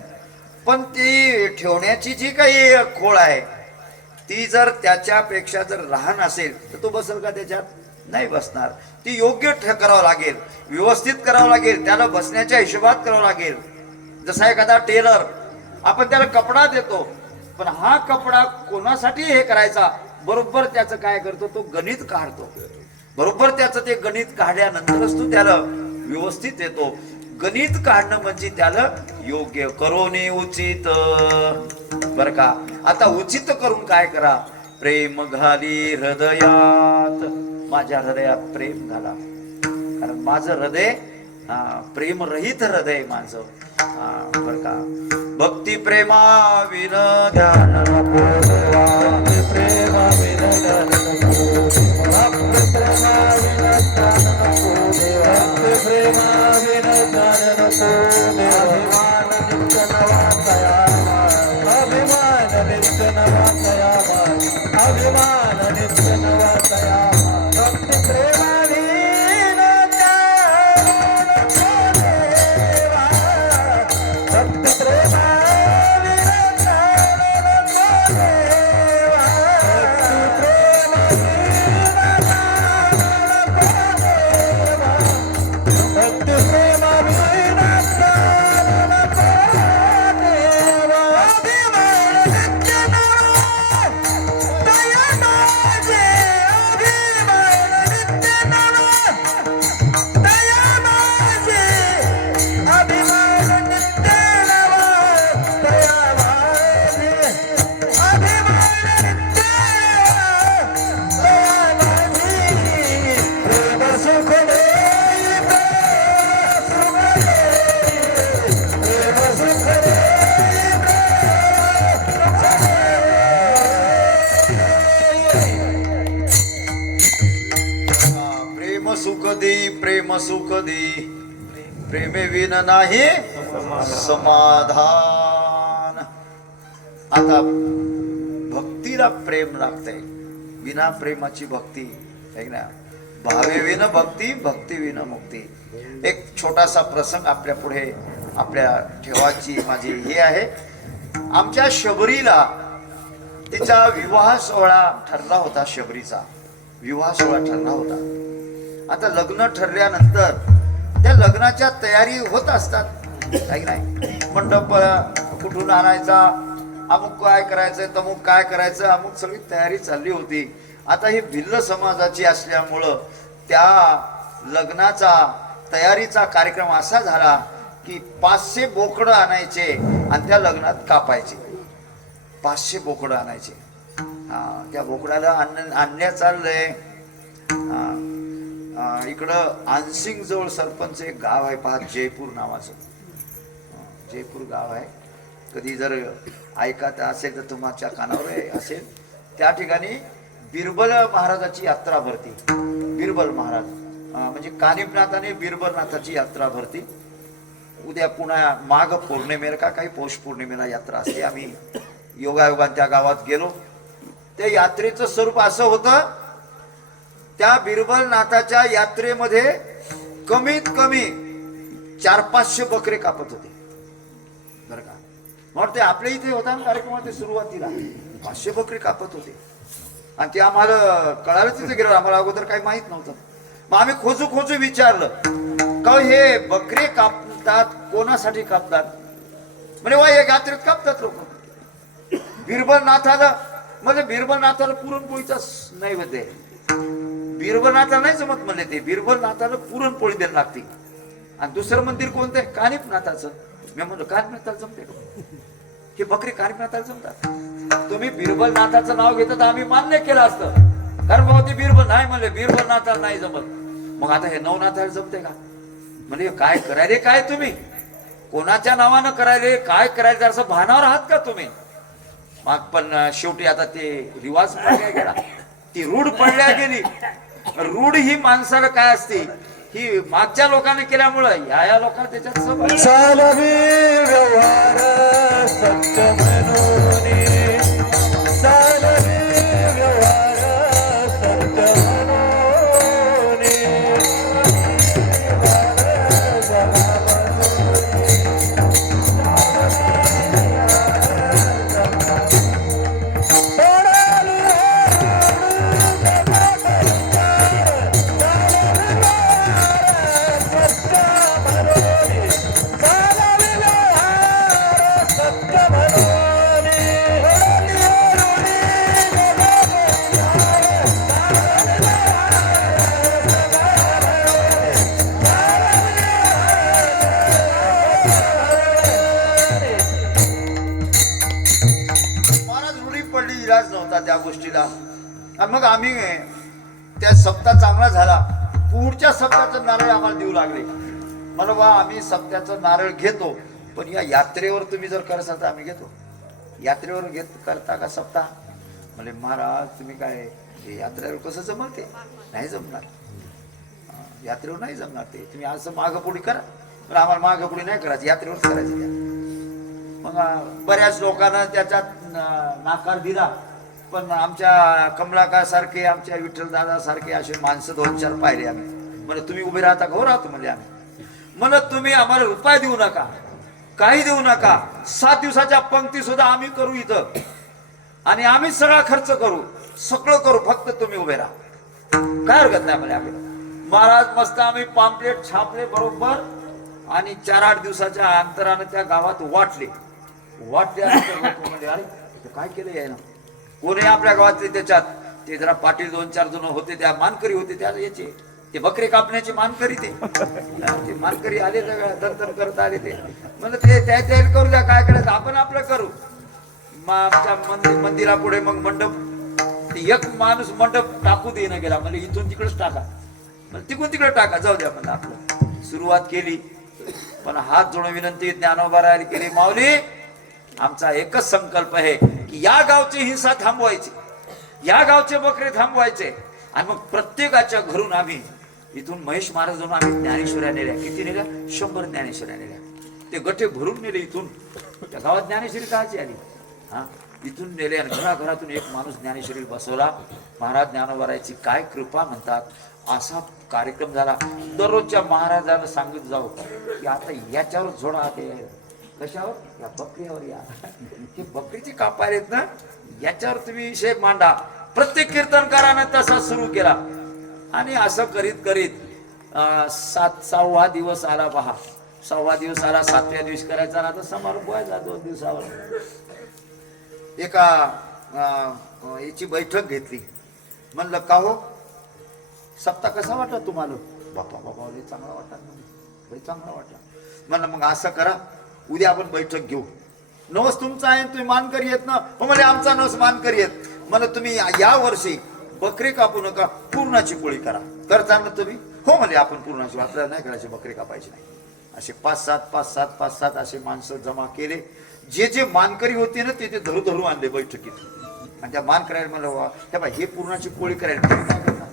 पण ती ठेवण्याची जी काही खोळ आहे ती जर त्याच्यापेक्षा जर लहान असेल तर तो बसेल का त्याच्यात? नाही बसणार. ती योग्य करावं लागेल, व्यवस्थित करावं लागेल, त्याला बसण्याच्या हिशोबात करावं लागेल. जसा एखादा टेलर, आपण त्याला कपडा देतो, पण हा कपडा कोणासाठी हे करायचा, बरोबर त्याचं काय करतो, तो गणित काढतो. बरोबर त्याचं ते गणित काढल्यानंतरच तो त्याला व्यवस्थित येतो. गणित काढणं म्हणजे त्याला योग्य करोने उचित. बर का, आता उचित करून काय करा, प्रेम घाली हृदयात, माझ्या हृदयात प्रेम घाला. कारण माझं हृदय प्रेम रहित हृदय माझं. बर का, भक्ती प्रेमा विन ध्यान नको देवा, प्रेमा विना ध्यान नको, भक्त प्रेमा विना ध्यान नको देवा, प्रेमा विना ध्यान नको देवा. अभिमान नित्य नवा तयावा, अभिमान नित्य नवा तयावा, भक्त प्रेमा विना ध्यान नको देवा, भक्त प्रेमा विना ध्यान नको देवा, भक्त प्रेमा विना ध्यान नको देवा, भक्त प्रेमा विना ध्यान नको देवा. अभिमान नित्य नवा तया माझे, अभिमान नित्य नवा तया माझे, अभिमान नित्य नवा तया माझे, अभिमान नित्य तया माझी. प्रेम सुख देई, प्रेम सुख देई, प्रेम सुख देई, प्रेम सुख देई, प्रेम सुख देई, प्रेमे विन नाही समाधान. आता भक्तीला प्रेम लागतंय, विना प्रेमाची भक्ती आहे ना. भावे विन भक्ती, भक्ती विन मुक्ती. एक छोटासा प्रसंग आपल्या पुढे आपल्या ठेवाची माझी हे आहे. आमच्या शबरीला तिचा विवाह सोहळा ठरला होता. शबरीचा विवाह सोहळा ठरला होता. आता लग्न ठरल्यानंतर त्या लग्नाच्या तयारी होत असतात, काही नाही. मंडप कुठून आणायचा, अमुक काय करायचं, तमुक काय करायचं, अमुक सगळी तयारी चालली होती. आता ही भिल्ल समाजाची असल्यामुळं त्या लग्नाचा तयारीचा कार्यक्रम असा झाला की 500 बोकडं आणायचे आणि त्या लग्नात कापायचे. 500 बोकडं आणायचे. त्या बोकडाला आणण्या चाललंय. इकडं आनसिंग जवळ सरपंच एक गाव आहे पहा, जयपूर नावाचं. जयपूर गाव आहे. कधी जर ऐकत असेल तर तुमच्या कानावर असेल. त्या ठिकाणी बिरबल महाराजाची यात्रा भरती. बिरबल महाराज म्हणजे कानिपनाथाने बिरबलनाथाची यात्रा भरती. उद्या पुन्हा माघ पौर्णिमेला का काही पौष पौर्णिमेला यात्रा असते. आम्ही योगायोगाने त्या गावात गेलो. त्या यात्रेचं स्वरूप असं होतं, त्या बिरबलनाथाच्या यात्रेमध्ये कमीत कमी 400-500 बकरे कापत होते. बरं का, मग ते आपल्या इथे होता ना कार्यक्रमात सुरुवातीला 500 बकरे कापत होते. आणि ते आम्हाला कळालं तिथे गेलो, आम्हाला अगोदर काही माहित नव्हतं. मग आम्ही खोजू खोजू विचारलं का हे बकरे कापतात कोणासाठी कापतात. म्हणजे वा या यात्रेत कापतात लोक. बिरबलनाथाला म्हणजे बिरबलनाथाला पुरणपोळीचा नैवेद्य आहे. बिरबलनाथाला नाही जमत म्हणले ते. बिरबलनाथाला पुरणपोळी द्यायला लागते. आणि दुसरं मंदिर कोणतं आहे, कानिपनाथाचं. मी म्हणलो कानिपनाथाला जमते का, हे बकरी कानिपनाथाला जमतात. तुम्ही बिरबलनाथाचं नाव घेतात आम्ही मान्य केलं असतं, कारण बाबा ते बिरबल नाही म्हणले, बिरबलनाथाला नाही जमत. मग आता हे नवनाथाला जमते का. म्हणजे काय करायले, काय तुम्ही कोणाच्या नावानं करायले, काय करायचं असं भानावर आहात का तुम्ही. मग पण शेवटी आता ते रिवाज पडल्या गेला, ती रूढ पडल्या गेली. रूढ ही माणसाला काय असते, ही मागच्या लोकांनी केल्यामुळं या लोकांना त्याच्यात सहभाग. चालवी व्यवहार सत्य म्हणून, चालवी व्यवहार सत्य म्हणून, गोष्टीला. आणि मग आम्ही त्या सप्ताह चांगला झाला, पुढच्या सप्ताहाचं नारळ आम्हाला देऊ लागले. मला बा आम्ही सप्त्याचं नारळ घेतो, पण या यात्रेवर तुम्ही जर करसाल तर आम्ही घेतो. यात्रेवर करता का सप्ताह? म्हणजे महाराज तुम्ही काय हे यात्रेवर कसं जमल? ते नाही जमणार, यात्रेवर नाही जमणार. ते तुम्ही असं मागं पुढे करा, पण आम्हाला मागं पुढे नाही करायचं, यात्रेवरच करायचं त्या. मग बऱ्याच लोकांना त्याच्यात नाकार दिला. पण आमच्या कमलाकार सारखे, आमच्या विठ्ठल दादा सारखे असे माणसं 2-4 पाहिले आम्ही. म्हणजे तुम्ही उभे राहता का? हो राहतो म्हणजे आम्ही. म्हणत तुम्ही आम्हाला रुपये देऊ नका, काही देऊ नका, 7 दिवसाच्या पंक्ती सुद्धा आम्ही करू इथं, आणि आम्ही सगळा खर्च करू, सगळं करू, फक्त तुम्ही उभे राहा, काय हरकत नाही मला. आम्ही महाराज मस्त आम्ही पाम्पलेट छापले बरोबर, आणि 4-8 दिवसाच्या अंतराने त्या गावात वाटले. अरे काय केलं यायला? कोणी आपल्या गावातले त्याच्यात ते जरा पाटील 2-4 जण होते, त्या मानकरी होते, त्या याचे ते बकरे कापण्याचे मानकरी, ते मानकरी आले दंतन करत आले. ते म्हणजे ते त्या करू द्या, काय करायचं आपण आपलं करू. मग आमच्या मंदिरापुढे मग मंडप, एक माणूस मंडप टाकू देणं गेला, म्हणजे इथून तिकडेच टाका, म्हणजे तिकडून तिकडे टाका, जाऊ द्या म्हणलं. आपलं सुरुवात केली, पण हात जोडून विनंती ज्ञानोबा राहायला केली. माऊली आमचा एकच संकल्प आहे की या गावची हिंसा थांबवायची, या गावचे बकरे थांबवायचे. आणि मग प्रत्येकाच्या घरून आम्ही इथून महेश महाराज आम्ही ज्ञानेश्वऱ्या नेल्या. किती नेल्या? 100 ज्ञानेश्वऱ्या नेल्या. ते गठे भरून नेले इथून. त्या गावात ज्ञानेश्वरी कायची आली? हा, इथून नेले आणि घराघरातून एक माणूस ज्ञानेश्वरी बसवला. महाराज ज्ञानोबारायची काय कृपा म्हणतात. असा कार्यक्रम झाला. दररोजच्या महाराजांना सांगत जाऊ की आता याच्यावर जोडा, ते कशावर? या बकरीवर. या हे बकरीचे कापायला आहेत ना, याच्यावर तुम्ही विषय मांडा. प्रत्येक कीर्तनकारानं तसा सुरू केला. आणि असं करीत करीत 6वा दिवस आला. पहा, 6वा दिवस आला. 7व्या दिवशी करायचा ना, तर समारोप व्हायचा 2 दिवसावर. एका याची बैठक घेतली. म्हणलं का हो, सप्ताह कसा वाटला तुम्हाला? बापा लय चांगला वाटला, लय चांगला वाटला. म्हणलं मग असं करा, उद्या आपण बैठक घेऊ. नवस तुमचा आहे, तुम्ही मानकरी येत ना? म्हणजे आमचा नवस मानकरी येत. म्हणलं तुम्ही या वर्षी बकरी कापू नका, पूर्णाची पोळी करा. करता ना तुम्ही? हो म्हणजे आपण पूर्णाची, आपल्याला नाही करायची, बकरी कापायची नाही. असे 5-7 असे माणसं जमा केले. जे जे मानकरी होते ना ते धरू आणले बैठकीत. आणि त्या मान करायला म्हणलं वा हे बाई, हे पूर्णाची पोळी करायला काय करणार?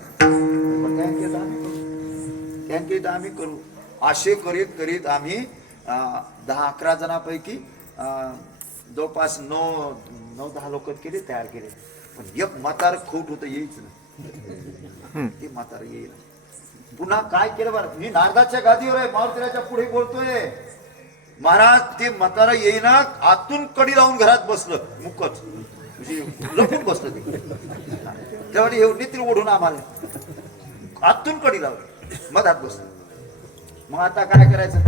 तर आम्ही करू. असे करीत करीत आम्ही 10-11 जणांपैकी जवळपास 9-10 लोक केले, तयार केले. पण एक म्हातार खोट होतं, येईच ना ते म्हातार येईल. पुन्हा काय केलं बरं, मी नारदाच्या गादीवर आहे, मारुतीच्या पुढे बोलतोय. महाराज ते म्हातारा येईना, आतून कडी लावून घरात बसलं, मुकच म्हणजे लपून बसलं. ते तेव्हा एवढी ओढून आम्हाला आतून कडी लावली, मधात बसलं. मग आता काय करायचं?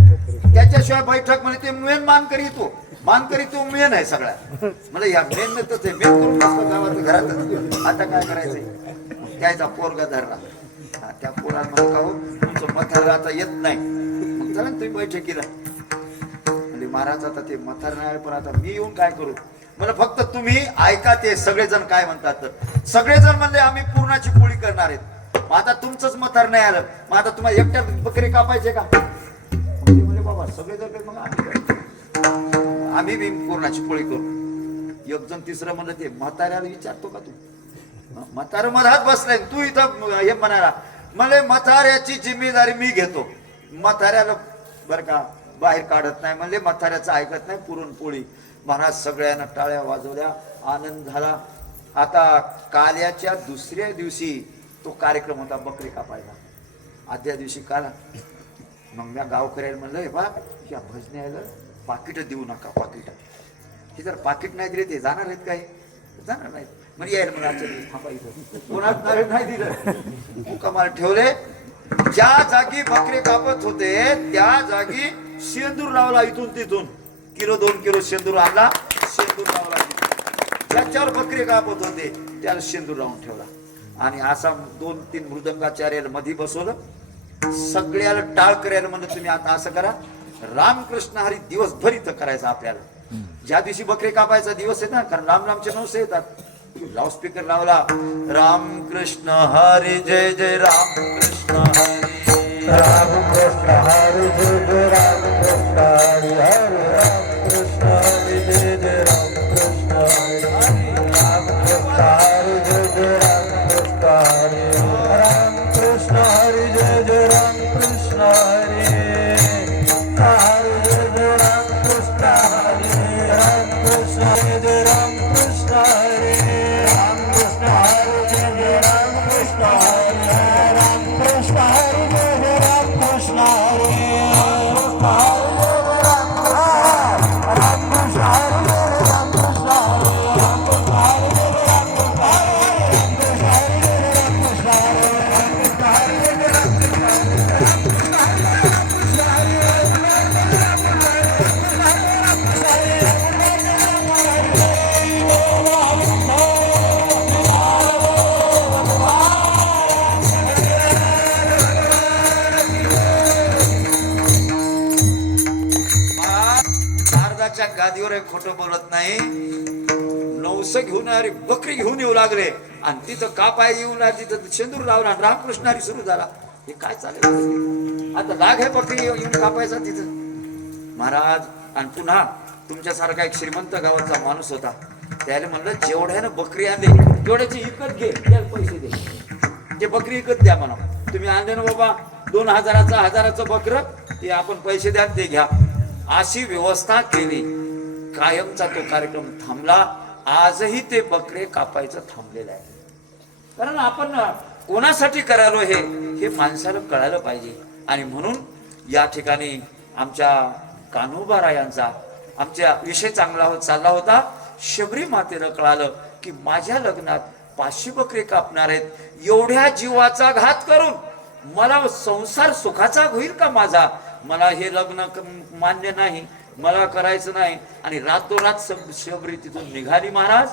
त्याच्याशिवाय बैठक म्हणजे ते मेन मानकरी तो मेन आहे सगळ्या. म्हणजे या मेन तर ते मेन करून बसलं गावात घरात. आता काय करायचंय? त्याचा पोरगा धरला. त्या पोराला म्हणलं का हो, तुमचं म्हातारा आता येत नाही. मग चला तुम्ही बैठकीला. म्हणजे महाराज आता ते म्हातार नाही, पण आता मी येऊन काय करू? मला फक्त तुम्ही ऐका ते सगळेजण काय म्हणतात. तर सगळेजण म्हणले आम्ही पूर्णाची पोळी करणार आहेत. मग आता तुमचंच म्हातार नाही आलं, मग आता तुम्हाला एकट्या बकरी कापायचे का? म्हणजे बाबा सगळे जर मग आम्ही बी पूर्णाची पोळी करू. एक जण तिसरं म्हणलं ते म्हाताऱ्याला विचारतो का तू? म्हातार मधात बसलाय, तू इथं हे म्हणाला. मला म्हाताऱ्याची जिम्मेदारी मी घेतो. म्हाताऱ्याला बरं का बाहेर काढत नाही. म्हणले म्हाताऱ्याचं ऐकत नाही, पुरणपोळी. महाराज सगळ्यांना टाळ्या वाजवल्या, आनंद झाला. आता काल्याच्या दुसऱ्या दिवशी तो कार्यक्रम होता बकरी कापायचा. आदल्या दिवशी काला. मग मी गावकऱ्याला म्हणलं हे बा, या भजन्याला पाकिट देऊ नका. पाकिट हे जर पाकिट नाही दिले ते जाणार आहेत काय? जाणार नाहीत. म्हणजे यायला मला थांबा इथं कोणाच नाही दिलं. मुकामाला ठेवले. ज्या जागी बकरे कापत होते त्या जागी शेंदूर लावला. इथून तिथून 1-2 किलो शेंदूर आणला, शेंदूर लावला. ज्याच्यावर बकरे कापत होते त्याला शेंदूर लावून ठेवला. आणि असा 2-3 मृदंगाचार्याला मध्ये बसवलं. सगळ्याला टाळ करायला म्हणलं तुम्ही आता असं करा, रामकृष्ण हरी दिवसभर इथं करायचं आपल्याला. ज्या दिवशी बकरे कापायचा दिवस आहे ना, कारण लांब लांबचे नवसे येतात, लाऊडस्पीकर लावला. राम कृष्ण हरी जय जय राम कृष्ण हरी. राम कृष्ण हरी जय जय राम कृष्ण हरी हरे राम कृष्ण हरी जय जय राम कृष्ण हरी राम कृष्ण हरी जय जय राम कृष्ण हरी राम कृष्ण हरी जय जय राम कृष्ण हरी हरे जय जय राम कृष्ण हरी राम कृष्ण हरी जय राम कृष्ण हरी राम कृष्ण हरी जय जय राम कृष्ण हरी राम कृष्ण हरी जय जय राम कृष्ण हरी राम कृष्ण हरी जय जय राम कृष्ण हरी राम कृष्ण हरी जय जय राम कृष्ण महाराजाच्या गादीवर एक खोटं बोलत नाही. नवस घेऊन अरे बकरी घेऊन येऊ लागले आणि तिथं कापाय येऊन तिथं शेंदूर लावला आणि रामकृष्ण हरी सुरू झाला. हे काय चालेल? आता लाग आहे बकरी येऊन कापायचा तिथं. महाराज आणि पुन्हा तुमच्यासारखा एक श्रीमंत गावाचा माणूस होता. त्याला म्हणलं जेवढ्यानं बकरी आणली तेवढ्याची विकत घे, त्याला पैसे दे. ते बकरी विकत द्या म्हणा. तुम्ही आणले ना बाबा 2000चं 1000चं बकर, ते आपण पैसे द्या ते घ्या. अशी व्यवस्था केली. कायमचा तो कार्यक्रम थांबला. आजही ते बकरे कापायचं थांबलेलं आहे. कारण आपण कोणासाठी करायलो हे माणसाला कळायला पाहिजे. आणि म्हणून या ठिकाणी आमच्या कान्होबारायांचा आमच्या विषय चांगला चालला होता. शबरी मातेला कळालं की माझ्या लग्नात 500 बकरे कापणार आहेत. एवढ्या जीवाचा घात करून मला संसार सुखाचा होईल का माझा? मला हे लग्न मान्य नाही, मला करायचं नाही. आणि रातोरात शबरी तिथून निघाली महाराज.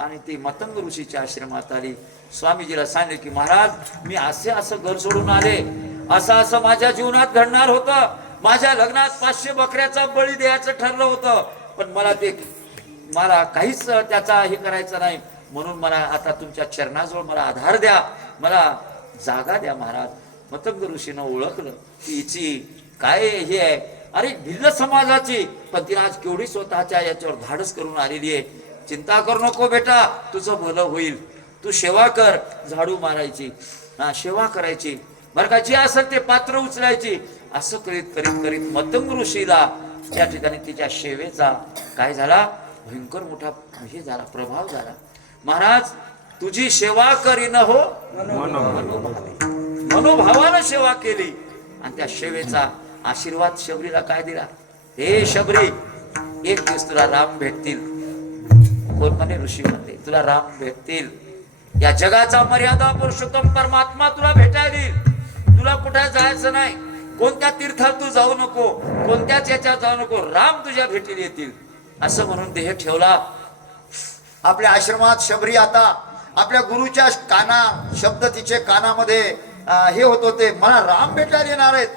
आणि ती मतंग ऋषीच्या आश्रमात आली. स्वामीजीला सांगितले की महाराज मी असं घर सोडून आले, असं माझ्या जीवनात घडणार होतं. माझ्या लग्नात 500 बकऱ्याचा बळी द्यायचं ठरलं होतं, पण मला काहीच त्याचा हे करायचं नाही. म्हणून मला आता तुमच्या चरणाजवळ मला आधार द्या, मला जागा द्या महाराज. मतंग ऋषीनं ओळखलं की हिची काय हे आहे. अरे भिल्ल समाजाची, पण तिला आज केवढी स्वतःच्या याच्यावर धाडस करून आलेली आहे. चिंता करू नको बेटा, तुझं भलं होईल. तू सेवा कर. झाडू मारायची, सेवा करायची बरं का, जे असेल ते पात्र उचलायची. असं करीत करीत करीत मतंग ऋषीला त्या ठिकाणी तिच्या सेवेचा काय झाला, भयंकर मोठा हे झाला, प्रभाव झाला. महाराज तुझी सेवा करीन हो मनोभावानं सेवा केली. आणि त्या सेवेचा आशीर्वाद शबरीला काय दिला? हे शबरी, एक दिवस तुला राम भेटतील. कोण म्हणे? ऋषी म्हणले तुला राम भेटतील. या जगाचा मर्यादा पुरुषोत्तम परमात्मा तुला भेटायला येईल. तुला कुठे जायचं नाही, कोणत्या तीर्थात तू जाऊ नको, कोणत्याच याच्यात जाऊ नको, राम तुझ्या भेटीला येतील. असं म्हणून देह ठेवला. आपल्या आश्रमात शबरी आता आपल्या गुरुच्या शब्द तिचे कानामध्ये हे होत होते, मला राम भेटायला येणार आहेत,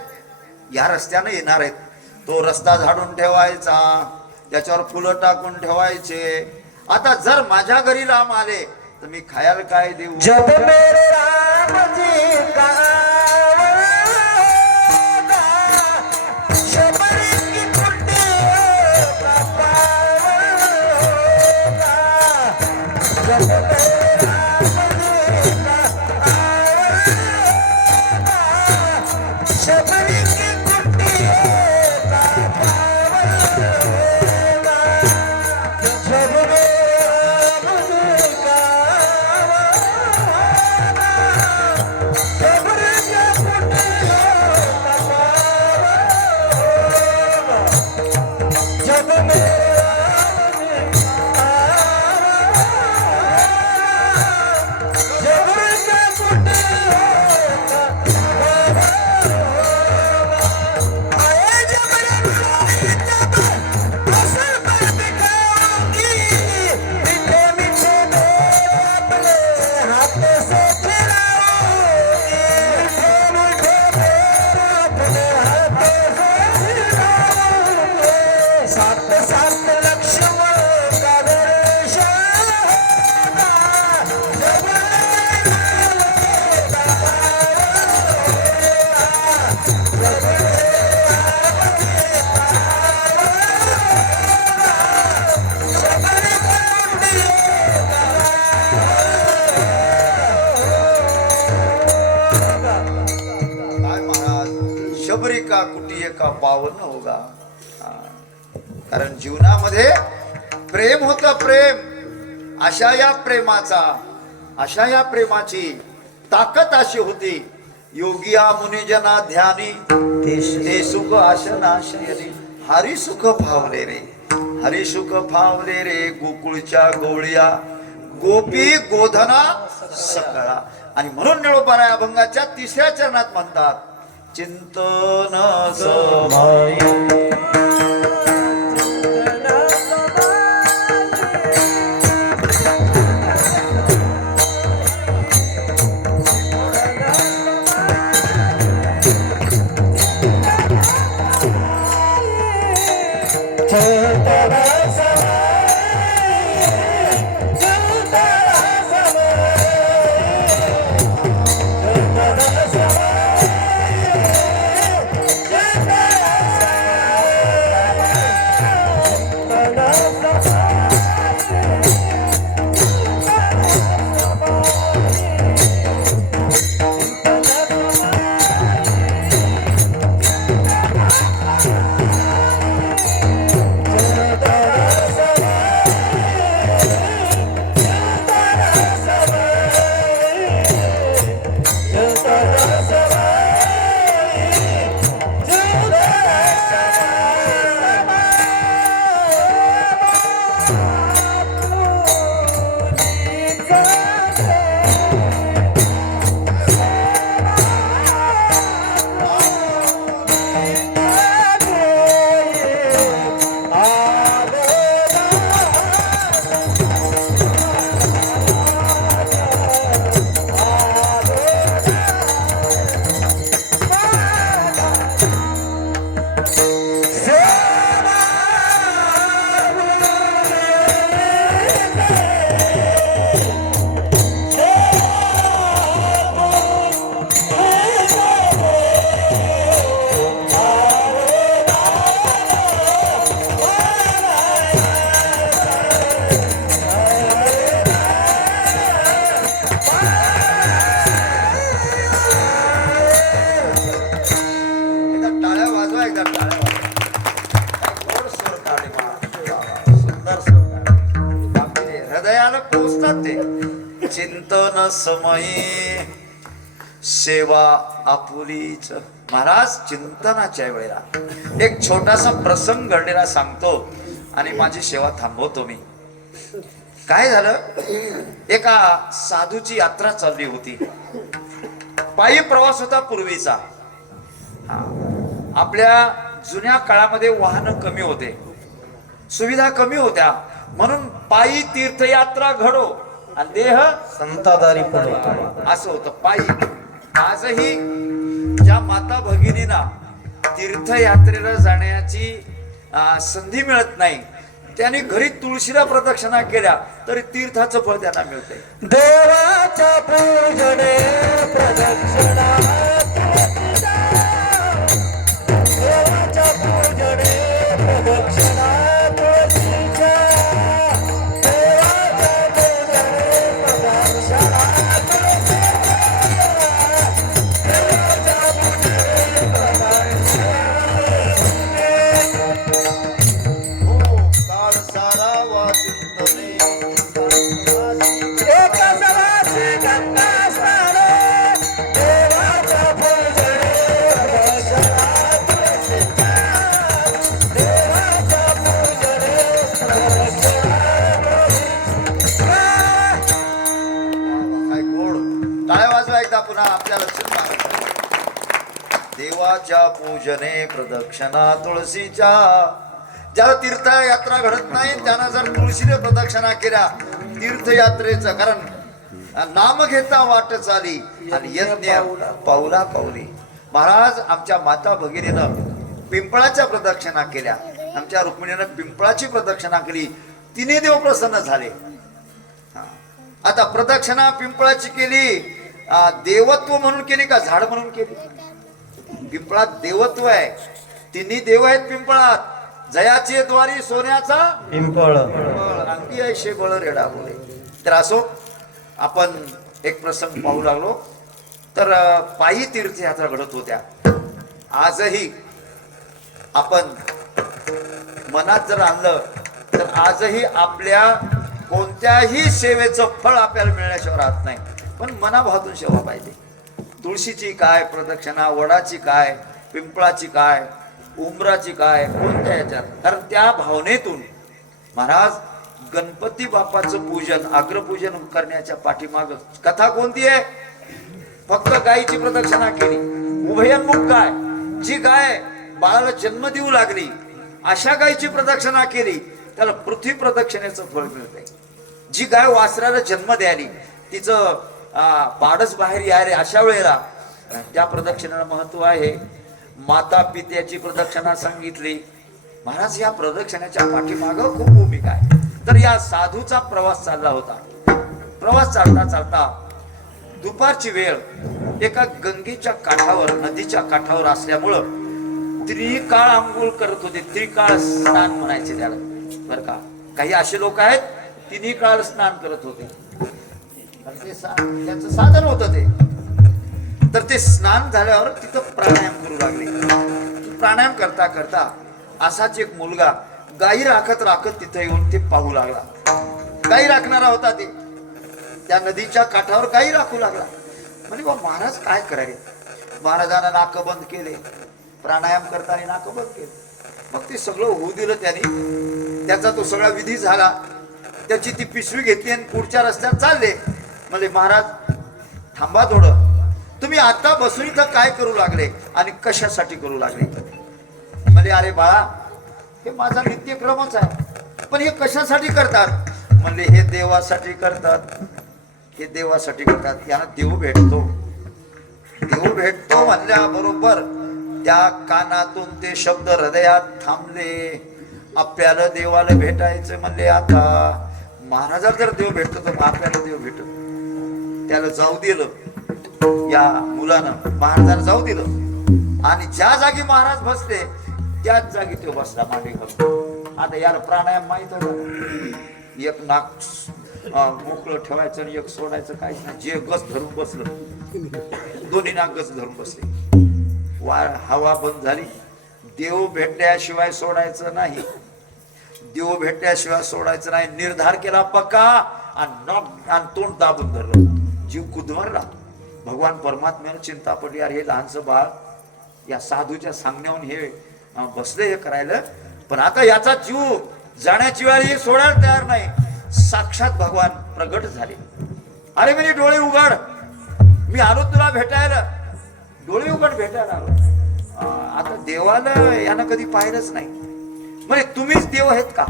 या रस्त्याने येणार आहेत. तो रस्ता झाडून ठेवायचा, त्याच्यावर फुलं टाकून ठेवायचे. आता जर माझ्या घरी राम आले तर मी खायला काय देऊ? जब मेरे राम जी का शबरी की कुटिया का पावना, जब मेरे राम जी का शबरी की कुटिया का पावना, जब मेरे सात सात लक्ष्मण का दर्शन का कुटी का पावन होगा. हा. कारण जीवनामध्ये प्रेम होतं, प्रेम. अशा या प्रेमाची ताकद अशी होती. योगिया मुनिजना ध्यानी ते सुख आशनाशयरी. हरी सुख फावले रे, हरी सुख फावले रे गोकुळच्या गोळ्या गोपी गोधना सकळा. आणि म्हणून निळोबारा अभंगाच्या 3ऱ्या चरणात म्हणतात चिंतन समाई. हृदयाला पोचतात ते. चिंतन समयी सेवा आपुलीच. महाराज चिंतनाच्या वेळेला एक छोटासा प्रसंग घडलेला सांगतो आणि माझी सेवा थांबवतो मी. काय झालं, एका साधूची यात्रा चालली होती. पायी प्रवास होता पूर्वीचा. आपल्या जुन्या काळामध्ये वाहन कमी होते, सुविधा कमी होत्या, म्हणून पायी तीर्थयात्रा घडो आणि देह संतादारी पण होतो. असं होतं पायी. आजही ज्या माता भगिनींना तीर्थयात्रेला जाण्याची संधी मिळत नाही, त्यांनी घरी तुळशीला प्रदक्षिणा केल्या तरी तीर्थाचं फळ त्यांना मिळतंय. देवाच्या पूजने प्रदक्षिणा, देवाच्या पूजने प्रदक्षिणा तुळशीच्या, देवाच्या पूजने प्रदक्षिणा काळ सारा वाचिंतने एक सवासी गंगा स्नान, देवाच्या पूजने प्रदक्षिणा तुळशीच्या, देवाच्या पूजने प्रदक्षिणा तुळशीच्या. काय गोड. टाळ्या वाजवा एकदा पुन्हा आपल्याला चिंता. देवाच्या पूजने प्रदक्षिणा तुळशीच्या. ज्याला तीर्थयात्रा घडत नाही त्यांना जर तुळशीने प्रदक्षिणा केल्या तीर्थयात्रेचं, कारण नाम घेता वाट चाली आणि यज्ञ पाऊला पाऊली. महाराज आमच्या माता भगिनीनं पिंपळाच्या प्रदक्षिणा केल्या, आमच्या रुक्मिणीनं पिंपळाची प्रदक्षिणा केली, तिन्ही देव प्रसन्न झाले. आता प्रदक्षिणा पिंपळाची केली, देवत्व म्हणून केली का झाड म्हणून केली? पिंपळात देवत्व आहे, तिन्ही देव आहेत पिंपळात. जयाचे द्वारी सोन्याचा पिंपळ, अंगी ऐशे बळ रेडा बोले. तर असो आपण एक प्रसंग पाहू लागलो. तर पायी तीर्थयात्रा घडत होत्या. आजही आपण मनात जर आणलं तर आजही आपल्या कोणत्याही सेवेचं फळ आपल्याला मिळण्याशिवाय राहत नाही. पण मनाभावातून सेवा पाहिजे. तुळशीची काय प्रदक्षिणा, वडाची काय, पिंपळाची काय, उंबराची काय, कोणत्या याच्यात, कारण त्या भावनेतून महाराज गणपती बाप्पाचं पूजन, अग्रपूजन करण्याच्या पाठीमाग कथा कोणती आहे? फक्त गायीची प्रदक्षिणा केली, उभयन्मुख गाय, जी गाय बाळाला जन्म देऊ लागली अशा गायीची प्रदक्षिणा केली, त्याला पृथ्वी प्रदक्षिणेचं फळ मिळतंय. जी गाय वासराला जन्म द्याली, तिचं पाडच बाहेर यायले, अशा वेळेला त्या प्रदक्षिणेला महत्व आहे. माता पित्याची प्रदक्षिणा सांगितली. महाराज या प्रदक्षिणेच्या पाठीमाग खूप भूमिका आहे. तर या साधूचा प्रवास चालला होता. प्रवास चालता चालता दुपारची वेळ एका गंगेच्या काठावर, नदीच्या काठावर असल्यामुळं त्रिकाळ आंघोळ करत होते. त्रिकाळ स्नान म्हणायचे त्याला, बर का. काही असे लोक आहेत तिन्ही काळ स्नान करत होते. त्याचं साधन होतं ते. तर ते स्नान झाल्यावर तिथं प्राणायाम करू लागले. प्राणायाम करता करता असाच एक मुलगा गाई राखत राखत तिथं येऊन ते पाहू लागला. गाई राखणारा होता ते. त्या नदीच्या काठावर गाई राखू लागला. म्हणजे बा महाराज काय करायचे. महाराजांना नाक बंद केले, प्राणायाम करताना नाक बंद केले. मग ते सगळं होऊ दिलं त्यांनी. त्याचा तो सगळा विधी झाला. त्याची ती पिशवी घेतली आणि पुढच्या रस्त्यात चालले. म्हणजे महाराज थांबा थोडं, तुम्ही आता बसून इथं काय करू लागले आणि कशासाठी करू लागले. म्हणजे अरे बाळा, हे माझा नित्यक्रमच आहे, पण हे कशासाठी करतात. म्हणले हे देवासाठी करतात, हे देवासाठी करतात. यांना देव भेटतो. देव भेटतो म्हणल्याबरोबर त्या कानातून ते शब्द हृदयात थांबले. आपल्याला देवाला भेटायचं म्हणले. आता महाराजाला जर देव भेटतो तर आपल्याला देव भेटतो. त्याला जाऊ दिलं. या मुलानं महाराजाला जाऊ दिलं आणि ज्या जागी महाराज बसले त्याच जागी तो बसला मागे घालून. आता याला प्राणायाम माहित होता. एक नाक मोकळं ठेवायचं आणि एक सोडायचं, काहीच नाही. जे गस धरून बसलं, दोन्ही नाक गस धरून बसले. हवा बंद झाली. देव भेटल्याशिवाय सोडायचं नाही. देव भेटल्याशिवाय सोडायचं नाही. निर्धार केला पक्का आणि तोंड दाबून धरलं. जीव कुदमरला. भगवान परमात्म्यानं चिंता पडली. अरे हे लहानसं बाळ या साधूच्या सांगण्याहून हे बसले हे करायला, पण आता याचा जीव जाण्याची वेळ हे सोडायला तयार नाही. साक्षात भगवान प्रगट झाले. अरे म्हणजे डोळे उघड, मी आलो तुला भेटायला. डोळे उघड, भेटायला आलो. आता देवाला यानं कधी पाहिलंच नाही. म्हणजे तुम्हीच देव आहेत का.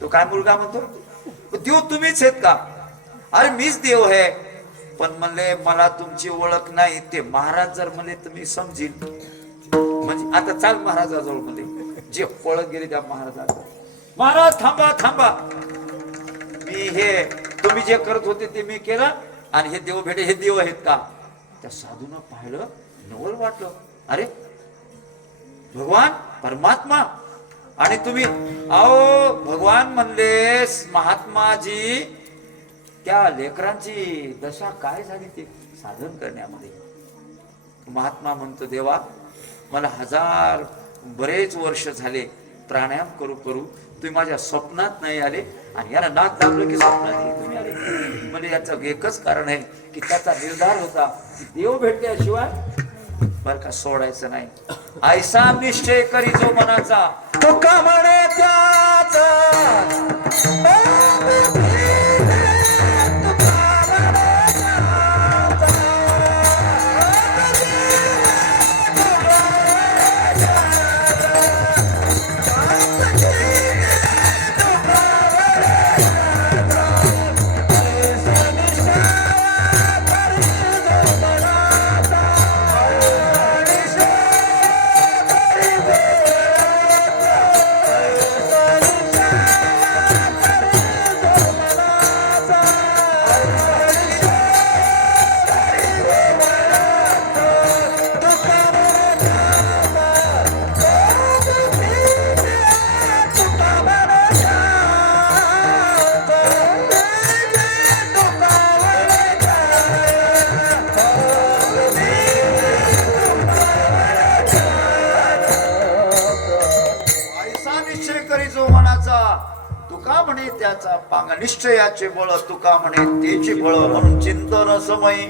तो काय मुलगा म्हणतो, देव तुम्हीच आहेत का. अरे मीच देव आहे, पण म्हणले मला तुमची ओळख नाही. ते महाराज जर म्हणले तर मी समजील. म्हणजे आता चाल महाराजाजवळ मध्ये जे पळत गेले त्या महाराजाजवळ. महाराज थांबा थांबा, मी हे तुम्ही जे करत होते ते मी केलं आणि हे देव भेटे, हे देव आहेत का. त्या साधूनं पाहिलं, नवल वाटलं. अरे भगवान परमात्मा आणि तुम्ही. अहो भगवान म्हणले महात्माजी त्या लेकरांची दशा काय झाली ते साधन करण्यामध्ये. महात्मा म्हणतो देवा मला बरेच वर्ष झाले प्राणायाम करू करू तुम्ही माझ्या स्वप्नात नाही आले आणि याला नाक दाबलं की स्वप्नात तुम्ही आले. म्हणजे याचं एकच कारण आहे की त्याचा निर्धार होता की देव भेटल्याशिवाय बर का सोडायचं नाही. ऐसा निश्चय करी जो मनाचा, तो का म्हणे त्याचा. ज्याचा पांग निश्चयाचे बळ तुका म्हणे तेची बळ म्हणून चिंतन समयी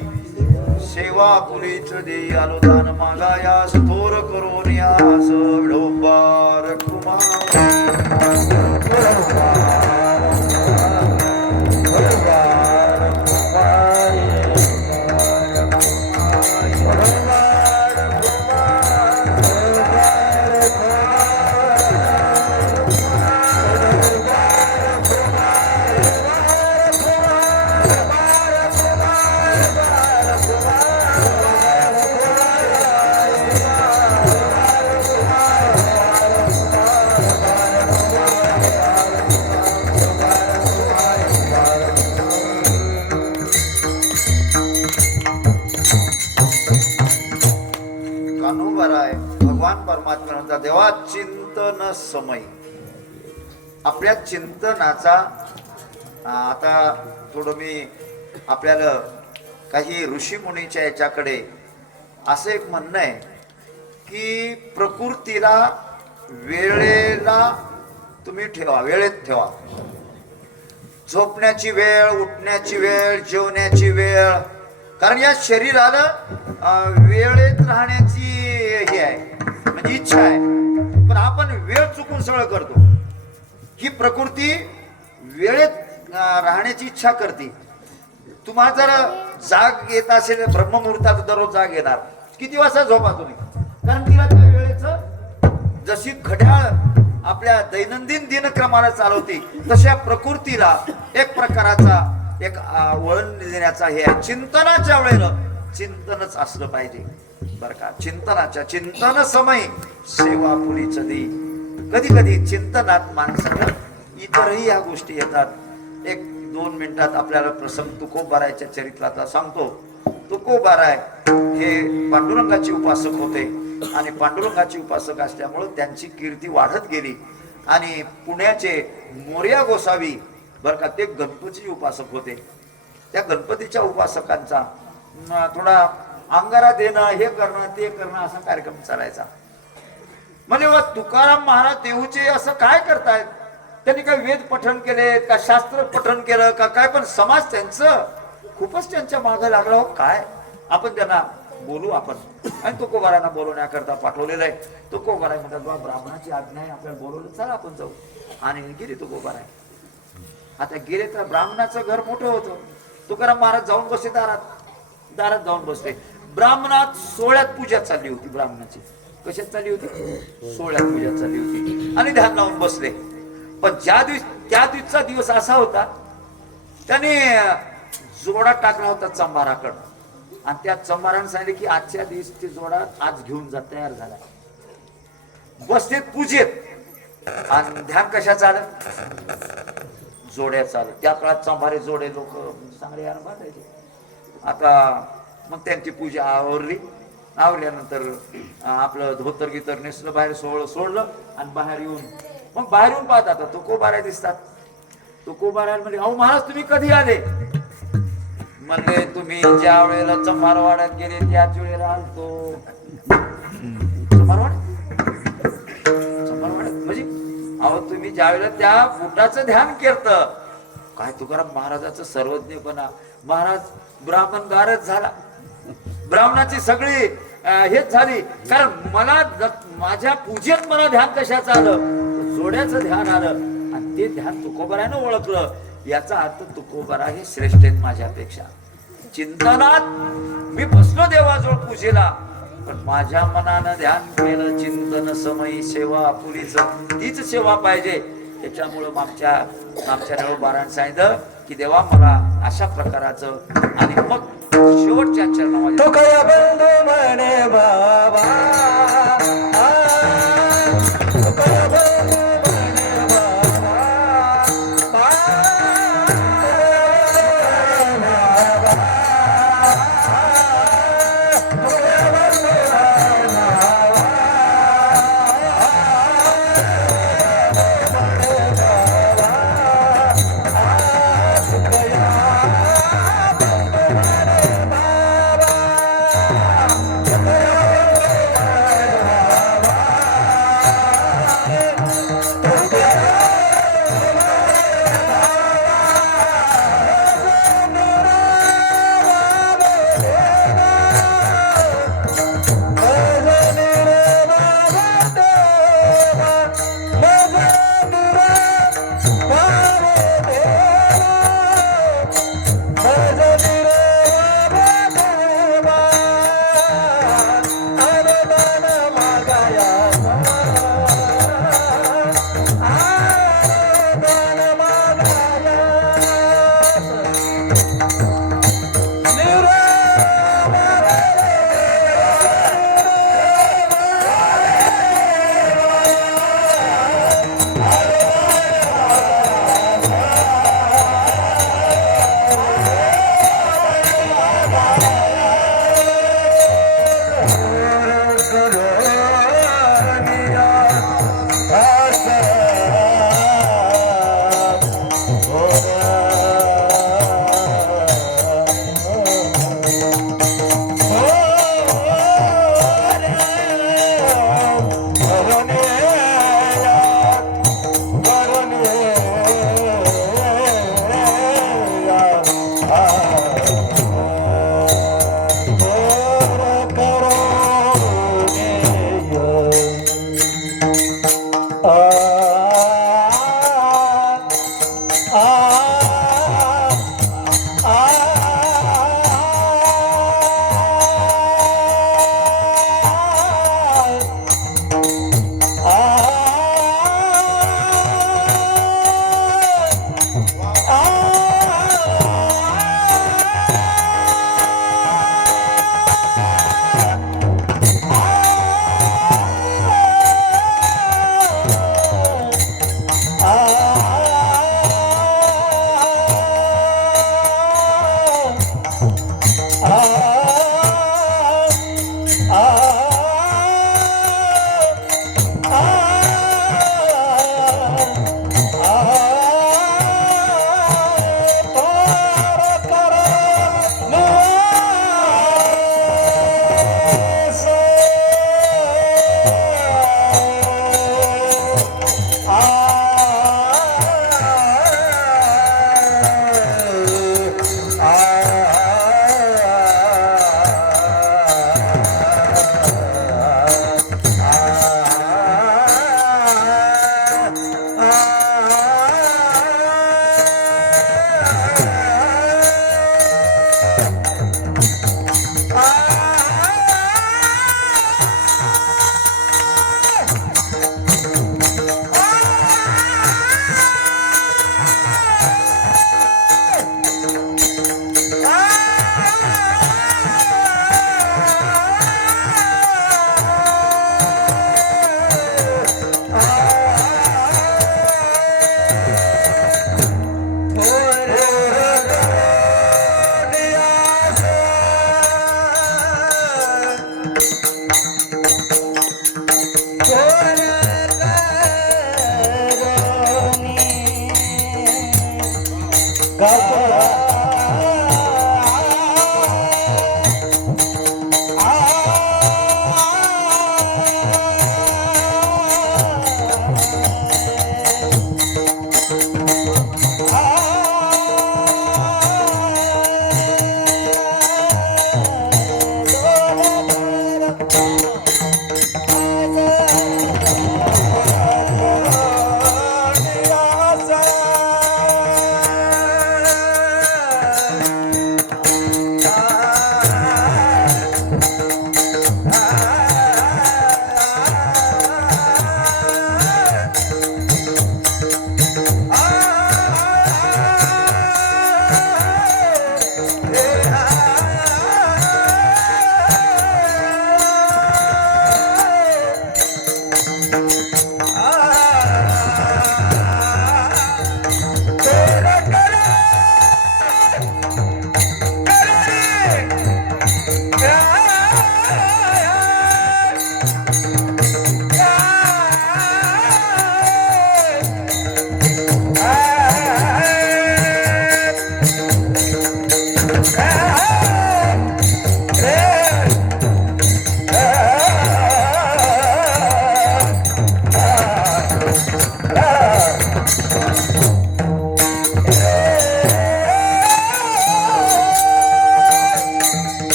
सेवा पुरीच देई आलो दान मागायास थोर करून यास विडोबार कान्होबाराय भगवान परमात्मा म्हणतात देवा चिंतन समय आपल्या चिंतनाचा आता थोडं मी आपल्याला काही ऋषी मुनीच्या याच्याकडे असं एक म्हणणं आहे की प्रकृतीला वेळेला तुम्ही ठेवा, वेळेत ठेवा. झोपण्याची वेळ, उठण्याची वेळ, जेवण्याची वेळ, कारण या शरीराला वेळेत राहण्याची हे आहे म्हणजे इच्छा आहे, पण आपण वेळ चुकून सगळं करतो. ही प्रकृती वेळेत राहण्याची इच्छा करते. तुम्हाला जर जाग येत असेल ब्रह्ममुहूर्तात दररोज जाग येणार, किती वाजता झोपा तुम्ही, कारण तिला त्या वेळेचं जशी घड्याळ आपल्या दैनंदिन दिनक्रमाला चालवते तशा प्रकृतीला एक प्रकाराचा एक वळण देण्याचा हे आहे. चिंतनाच्या वेळेला चिंतनच असलं पाहिजे बर का. चिंतन समय सेवा पुरीच दे. कधी कधी चिंतनात माणसाला इतरही या गोष्टी येतात. 1-2 मिनिटात आपल्याला प्रसंग तुकोबारायच्या चरित्रातला सांगतो. तुकोबाराय हे पांडुरंगाचे उपासक होते आणि पांडुरंगाचे उपासक असल्यामुळे त्यांची कीर्ती वाढत गेली आणि पुण्याचे मोरया गोसावी बर का ते गणपतीचे उपासक होते. त्या गणपतीच्या उपासकांचा थोडा अंगारा देणं, हे करणं ते करणं असा कार्यक्रम चालायचा. म्हणजे तुकाराम महाराज देऊचे असं काय करतायत, त्यांनी काय वेद पठण केले का, शास्त्र पठण केलं का काय, पण समाज त्यांचं खूपच त्यांच्या मागं लागला. हो काय आपण त्यांना बोलू आपण, आणि तुकोबारांना बोलवण्याकरता पाठवलेलं आहे. तुकोबाराय म्हणतात बा ब्राह्मणाची आज्ञा आहे आपल्याला बोलवलं, चला आपण जाऊ. आणि गेली तुकोबाराय. आता गेले तर ब्राह्मणाचं घर मोठं होतं. तुकाराम महाराज जाऊन बसले दारात जाऊन बसले. ब्राह्मणात सोहळ्यात पूजा चालली होती. ब्राह्मणाची कशात चालली होती, सोहळ्यात पूजा चालली होती आणि ध्यान लावून बसले. पण त्या दिवसचा दिवस असा होता, त्याने जोडा टाकला होता चंबाराकडं, आणि त्या चंबाराने सांगितले की आजच्या दिवशी जोडा आज घेऊन जा, तयार झाला. बसलेत पूजेत आणि ध्यान कशाचं आलं, जोड्याचं आलं. त्या काळात चंबारे जोडे लोक चांगले यार बांधायचे. आता मग त्यांची पूजा आवरल्यानंतर आपलं धोतर गितर नेसलं, बाहेर सोडलं आणि बाहेर येऊन पाहत आता तुकोबाराय दिसतात. तुकोबाराय म्हणजे अहो महाराज तुम्ही कधी आले, म्हणले तुम्ही ज्या वेळेला चंबारवाड्यात गेले त्याच वेळेला आलतो. चंबारवाड्यात म्हणजे अहो तुम्ही ज्या वेळेला त्या बुटाचं ध्यान केलं काय. तुकाराम महाराजाचं सर्वज्ञपणा. महाराज ब्राह्मण गारच झाला, ब्राह्मणाची सगळी हेच झाली, कारण मला माझ्या पूजेत मला ध्यान कशाचं आलं, जोड्याचं ध्यान आलं, आणि ते ध्यान तुकोबारायनं ओळखलं. याचा अर्थ तुकोबाराय हे श्रेष्ठ आहेत माझ्यापेक्षा. चिंतनात मी बसलो देवाजवळ पूजेला, पण माझ्या मनानं ध्यान केलं. चिंतन समयी सेवा पुरीच, तीच सेवा पाहिजे. त्याच्यामुळं आमच्या नळोबारानं सांगितलं की देवा मला अशा प्रकाराचं, आणि मग शेवटच्या चरणामध्ये तो काय बंधू म्हणे बाबा, तो काय बंधू म्हणे बाबा,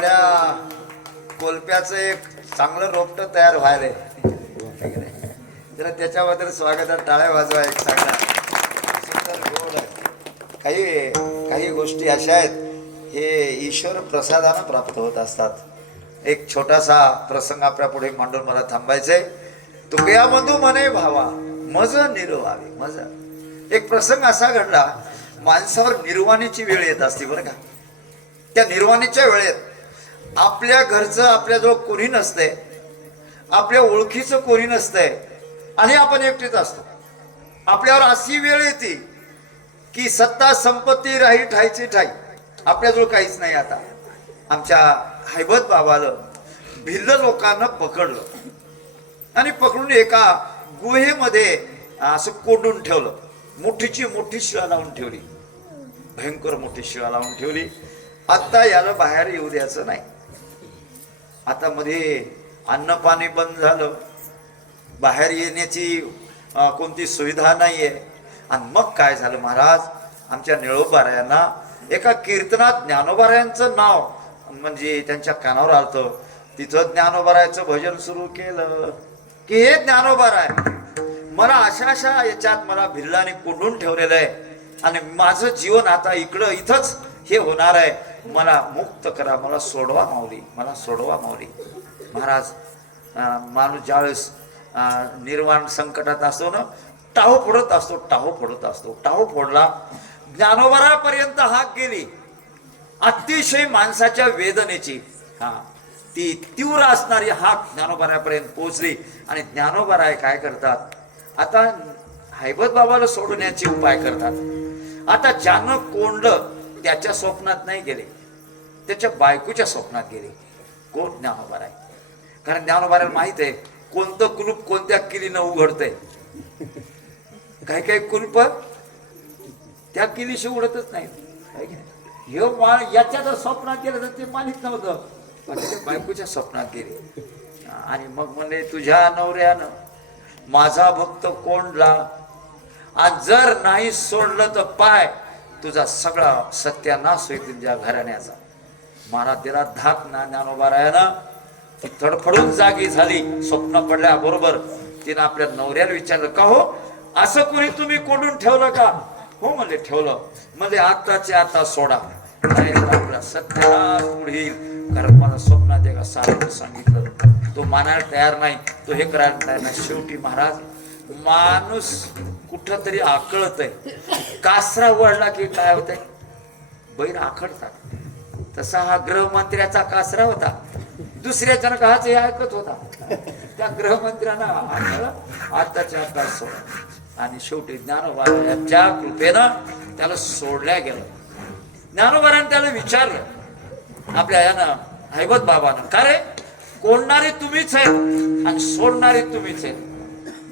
आपल्या कोलप्याचं एक चांगलं रोपट तयार व्हायलंय. तर त्याच्याबद्दल स्वागतात टाळ्या वाजवा एक चांगला सुंदर गोड. काही काही गोष्टी अशा आहेत हे ईश्वर प्रसादानं प्राप्त होत असतात. एक छोटासा प्रसंग आपल्या पुढे मांडून मला थांबायचंय. तुकया मधू म्हणे भावा मज निर्वावे मज. एक प्रसंग असा घडला, माणसावर निर्वाणीची वेळ येत असते बरं का. त्या निर्वाणीच्या वेळेत आपल्या घरचं आपल्याजवळ कोणी नसतंय, आपल्या ओळखीचं कोणी नसतंय आणि आपण एकटेच असतो. आपल्यावर अशी वेळ येते की सत्ता संपत्ती राही ठायची ठाई, आपल्याजवळ काहीच नाही. आता आमच्या हैबत बाबाला भिल्ल लोकांना पकडलं आणि पकडून एका गुहेमध्ये असं कोंडून ठेवलं. मोठीची मोठी शिळा लावून ठेवली, भयंकर मोठी शिळा लावून ठेवली. आता याला बाहेर येऊ द्यायचं नाही. आता मध्ये अन्न पाणी बंद झालं, बाहेर येण्याची कोणती सुविधा नाहीये. आणि मग काय झालं महाराज, आमच्या निळोबारायांना एका कीर्तनात ज्ञानोबारायांचं नाव म्हणजे त्यांच्या कानावर आलतं. तिथं ज्ञानोबारायचं भजन सुरू केलं की हे ज्ञानोबाराय, मला अशा याच्यात मला भिल्लाने कोंडून ठेवलेलं आहे आणि माझं जीवन आता इथंच हे होणार आहे. मला मुक्त करा, मला सोडवा माऊली, मला सोडवा माऊली. महाराज माणूस ज्यावेळेस निर्वाण संकटात असतो ना, टाहो फोडत असतो, टाहो फोडत असतो. टाहो फोडला, ज्ञानोबारापर्यंत हाक गेली. अतिशय माणसाच्या वेदनेची ती तीव्र असणारी हाक ज्ञानोबारापर्यंत पोहोचली. आणि ज्ञानोबाराय काय करतात, आता हैबत बाबाला सोडण्याचे उपाय करतात. आता ज्यानं कोंडलं त्याच्या स्वप्नात नाही गेले, त्याच्या बायकोच्या स्वप्नात गेले. कोण? ज्ञानोबाराय. कारण ज्ञानोबाराला माहित आहे कोणतं कुलूप कोणत्या किलीनं उघडतंय. काही काही कुलूप त्या किलीशी उघडतच नाही. याच्या जर स्वप्नात गेलं तर ते मालिक नव्हतं, पण त्याच्या बायकोच्या स्वप्नात गेले. आणि मग म्हणले तुझ्या नवऱ्यानं माझा भक्त कोंडला, आणि जर नाही सोडलं तर पाय तुझा सगळा सत्यानाश होईल तुझ्या घराण्याचा. महाराज त्याला धाक ना ज्ञानोबारायानं ती थडफडून जागी झाली. स्वप्न पडल्याबरोबर तिनं आपल्या नवऱ्याला विचारलं, का हो असं कोणी तुम्ही कोंडून ठेवलं का? हो म्हणले ठेवलं. म्हणजे आताच्या आता सोडा, आपला सत्यानाश होईल. कारण मला स्वप्नात एका साधून सांगितलं, तो मानायला तयार नाही, तो हे करायला तयार नाही. शेवटी महाराज माणूस कुठं तरी आकळत आहे. कासरा वळला की काय होतंय, बैल आखडतात. तसा हा गृहमंत्र्याचा कासरा होता. दुसऱ्याच्या काच हे ऐकत होता. त्या गृहमंत्र्यांना आताच्या आता सोडा. आणि शेवटी ज्ञानोबाच्या कृपेनं त्याला सोडल्या गेलं. ज्ञानोबारानं त्याला विचारलं आपल्या यानं हैबत बाबानं, का रे कोंडणारे तुम्हीच आहेत आणि सोडणारे तुम्हीच आहेत.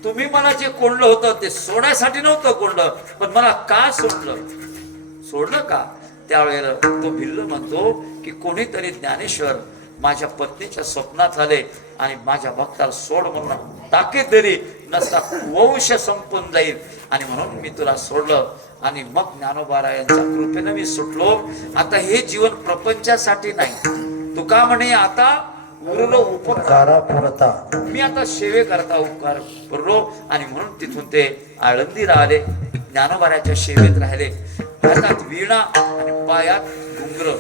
तुम्ही मला जे कोंडलं होतं ते सोडायसाठी नव्हतं कोंडलं, पण मला का सोडलं का? त्यावेळेला तो भिल्ल म्हणतो की कोणीतरी ज्ञानेश्वर माझ्या पत्नीच्या स्वप्नात आले आणि माझ्या भक्ताला सोड म्हणून ताकीद दिली, नसता वंश संपून जाईल आणि म्हणून मी तुला सोडलं. आणि मग ज्ञानोबारायांच्या कृपेनं मी सुटलो. आता हे जीवन प्रपंचासाठी नाही. तुका म्हणे आता उरलो उपकारा पुरता, मी आता सेवे करता उपकार करलो. आणि म्हणून तिथून ते आळंदीला आले, ज्ञानोबाराच्या सेवेत राहिले. हातात वीणा आणि पायात घुंगर.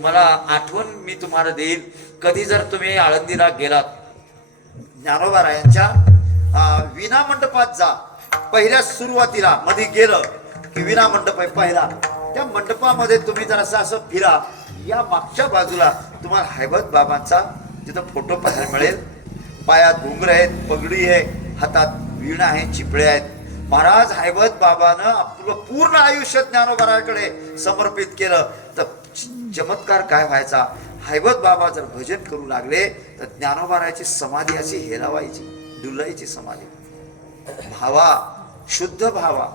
मला आठवण मी तुम्हाला देईल, कधी जर तुम्ही आळंदीला गेलात, ज्ञानोबारायांच्या विना मंडपात जा. पहिल्या सुरुवातीला मध्ये गेलं की विना मंडप आहे पहिला, त्या मंडपामध्ये तुम्ही जर असं फिरा, या मागच्या बाजूला तुम्हाला हैबत बाबांचा तिथं फोटो पाहायला मिळेल. पायात घुंगर आहेत, पगडी आहे, हातात वीणा आहे, चिपळे आहेत. महाराज हैबत बाबानं आपलं पूर्ण आयुष्य ज्ञानोबाराकडे समर्पित केलं. तर चमत्कार काय व्हायचा, हैबत बाबा जर भजन करू लागले तर ज्ञानोबाराची समाधी अशी हेलावायची, डुलायची समाधी. भावा, शुद्ध भावा,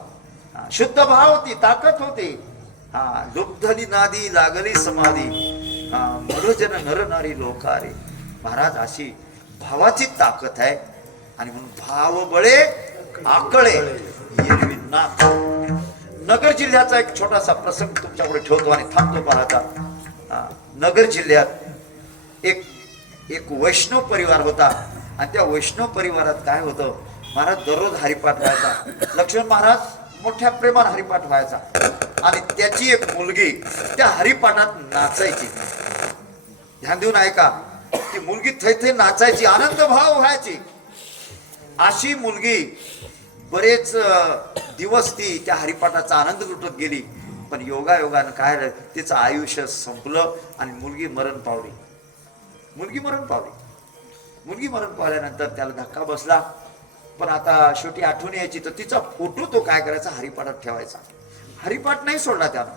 शुद्ध भाव होती, ताकद होती. लुब्धली नादी लागली समाधी, मनोजन नर नारी लोकारे. महाराज अशी भावाची ताकद आहे. आणि म्हणून भाव बळे आकळे एरवी नाथ. नगर जिल्ह्याचा एक छोटासा प्रसंग तुमच्याकडे ठेवतो आणि थांबतो पाहता. नगर जिल्ह्यात एक एक वैष्णव परिवार होता आणि त्या वैष्णव परिवारात काय होतं, महाराज दररोज हरिपाठ व्हायचा. लक्ष्मण महाराज मोठ्या प्रेमाने हरिपाठ व्हायचा आणि त्याची एक मुलगी त्या हरिपाठात नाचायची. ध्यान देऊन ऐका, ती मुलगी थै नाचायची, आनंद भाव व्हायची. अशी मुलगी बरेच दिवस ती त्या हरिपाठाचा आनंद लुटत गेली. पण योगायोगानं काय झालं, तिचं आयुष्य संपलं आणि मुलगी मरण पावली. मुलगी मरण पावल्यानंतर त्याला धक्का बसला. पण आता शेवटी आठवण यायची, तर तिचा फोटो तो काय करायचा, हरिपाठात ठेवायचा. हरिपाठ नाही सोडला त्यानं.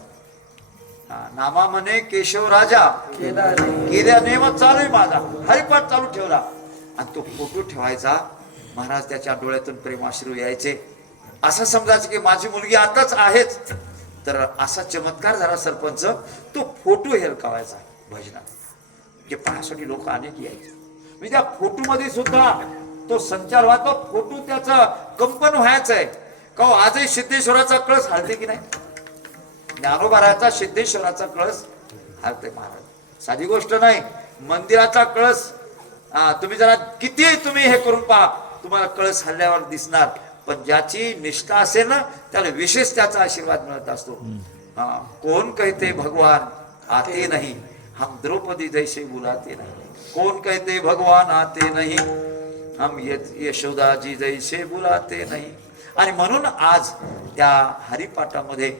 नामा म्हणे केशव राजा केल्या नेम चालू आहे माझा, हरिपाठ चालू ठेवला आणि तो फोटो ठेवायचा. महाराज त्याच्या डोळ्यातून प्रेमाश्रू यायचे. असं समजायचं की माझी मुलगी आताच आहेच. तर असा चमत्कार झाला सरपंच, तो फोटो हेरकावायचा भजनात, जे पाहण्यासाठी लोक अनेक यायचे. म्हणजे त्या फोटो मध्ये सुद्धा तो संचार व्हायचा, फोटो त्याचा कंपन व्हायचा का हो. आजही सिद्धेश्वराचा कळस हलते की नाही, ज्ञानोबाराचा सिद्धेश्वराचा कळस हलते महाराज. साधी गोष्ट नाही. मंदिराचा कळस तुम्ही जरा किती तुम्ही हे करून पहा, तुम्हाला कळस हल्ल्यावर दिसणार. पण ज्याची निष्ठा असेल ना, त्याला विशेष त्याचा आशीर्वाद मिळत असतो. कोण कहते भगवान आते नहीं, हम द्रौपदी जैसे बुलाते नहीं. कोण कहते भगवान आते नहीं, हम यशोदाजी जैसे बुलाते नहीं. आणि म्हणून आज त्या हरिपाठामध्ये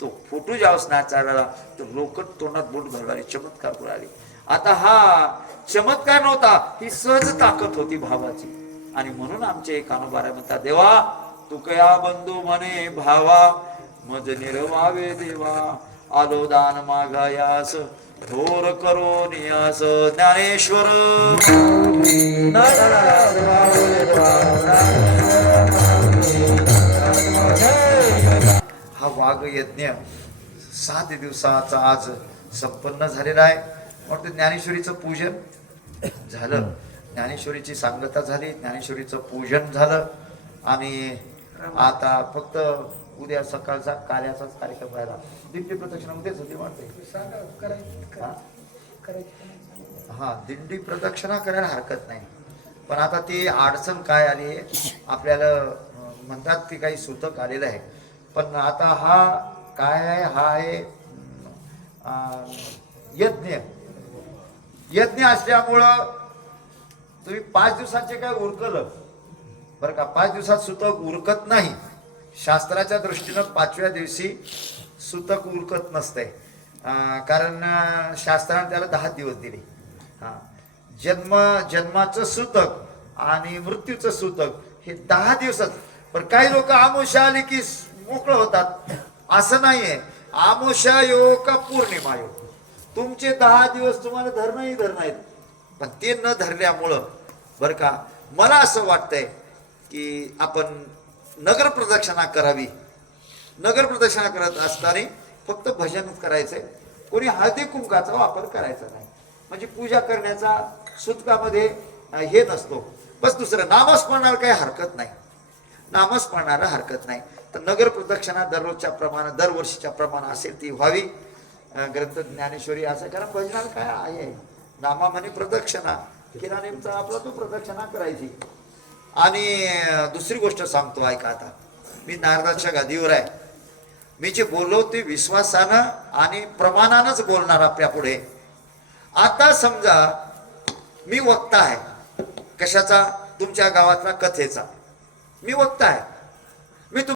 तो फोटो ज्यावेळेस नाचायला, तर लोक तोंडात बोट घालणारे चमत्कार करू. आता हा चमत्कार नव्हता, ही सहज ताकद होती भावाची. आणि म्हणून आमचे कानोबारा म्हणतात, देवा तुकया बंधू म्हणे भावा, मज निर्वावे देवा. आलो दान मागायास थोर करो नियास. ज्ञानेश्वर हा वाघ यज्ञ 7 दिवसाचा आज संपन्न झालेला आहे. म्हणतो ज्ञानेश्वरीचं पूजन झालं, ज्ञानेश्वरीची सांगता झाली, ज्ञानेश्वरीचं पूजन झालं. आणि आता फक्त उद्या सकाळचा कार्याचाच कार्यक्रम राहिला. दिंडी प्रदक्षिणा उद्याच होती वाटते. हा, दिंडी प्रदक्षिणा करायला हरकत नाही. पण आता ती अडचण काय आली, आपल्याला म्हणतात की काही सूतक आलेलं आहे. पण आता हा काय आहे, हा आहे यज्ञ असल्यामुळं तुम्ही 5 दिवसाचे काय उरकलं बरं का. 5 दिवसात सुतक उरकत नाही. शास्त्राच्या दृष्टीनं 5व्या दिवशी सुतक उरकत नसतंय. कारण शास्त्राने त्याला 10 दिवस दिले. जन्माचं सुतक आणि मृत्यूचं सुतक हे 10 दिवसात. पण काही लोक आमोशा आली की मोकळं होतात. असं नाहीये. आमोशा योग का पौर्णिमा योग, तुमचे 10 दिवस तुम्हाला धरणं आहेत. पण ते न धरल्यामुळं बरं का, मला असं वाटतंय की आपण नगर प्रदक्षिणा करावी. नगर प्रदक्षिणा करत असताना फक्त भजनच करायचंय. कोणी हळदी कुंकाचा वापर करायचा नाही. म्हणजे पूजा करण्याचा सुतकामध्ये हे नसतो. बस दुसरं नामस्मरणाला काही हरकत नाही. नामस्मरणाला हरकत नाही. तर नगर प्रदक्षिणा दररोजच्या प्रमाणे, दरवर्षीच्या प्रमाणे असेल ती व्हावी. ग्रंथ ज्ञानेश्वरी असं, कारण भजनाला काय आहे, नामा म्हणे प्रदक्षिणा, किराणेचा आपला तो प्रदक्षिणा करायची. आणि दुसरी गोष्ट सांगतो, ऐका. आता मी नारदाच्या गादीवर आहे. मी जे बोललो ते विश्वासानं आणि प्रमाणानंच बोलणार आपल्या पुढे. आता समजा मी वक्ता आहे. कशाचा? तुमच्या गावातला कथेचा मी वक्ता आहे. मी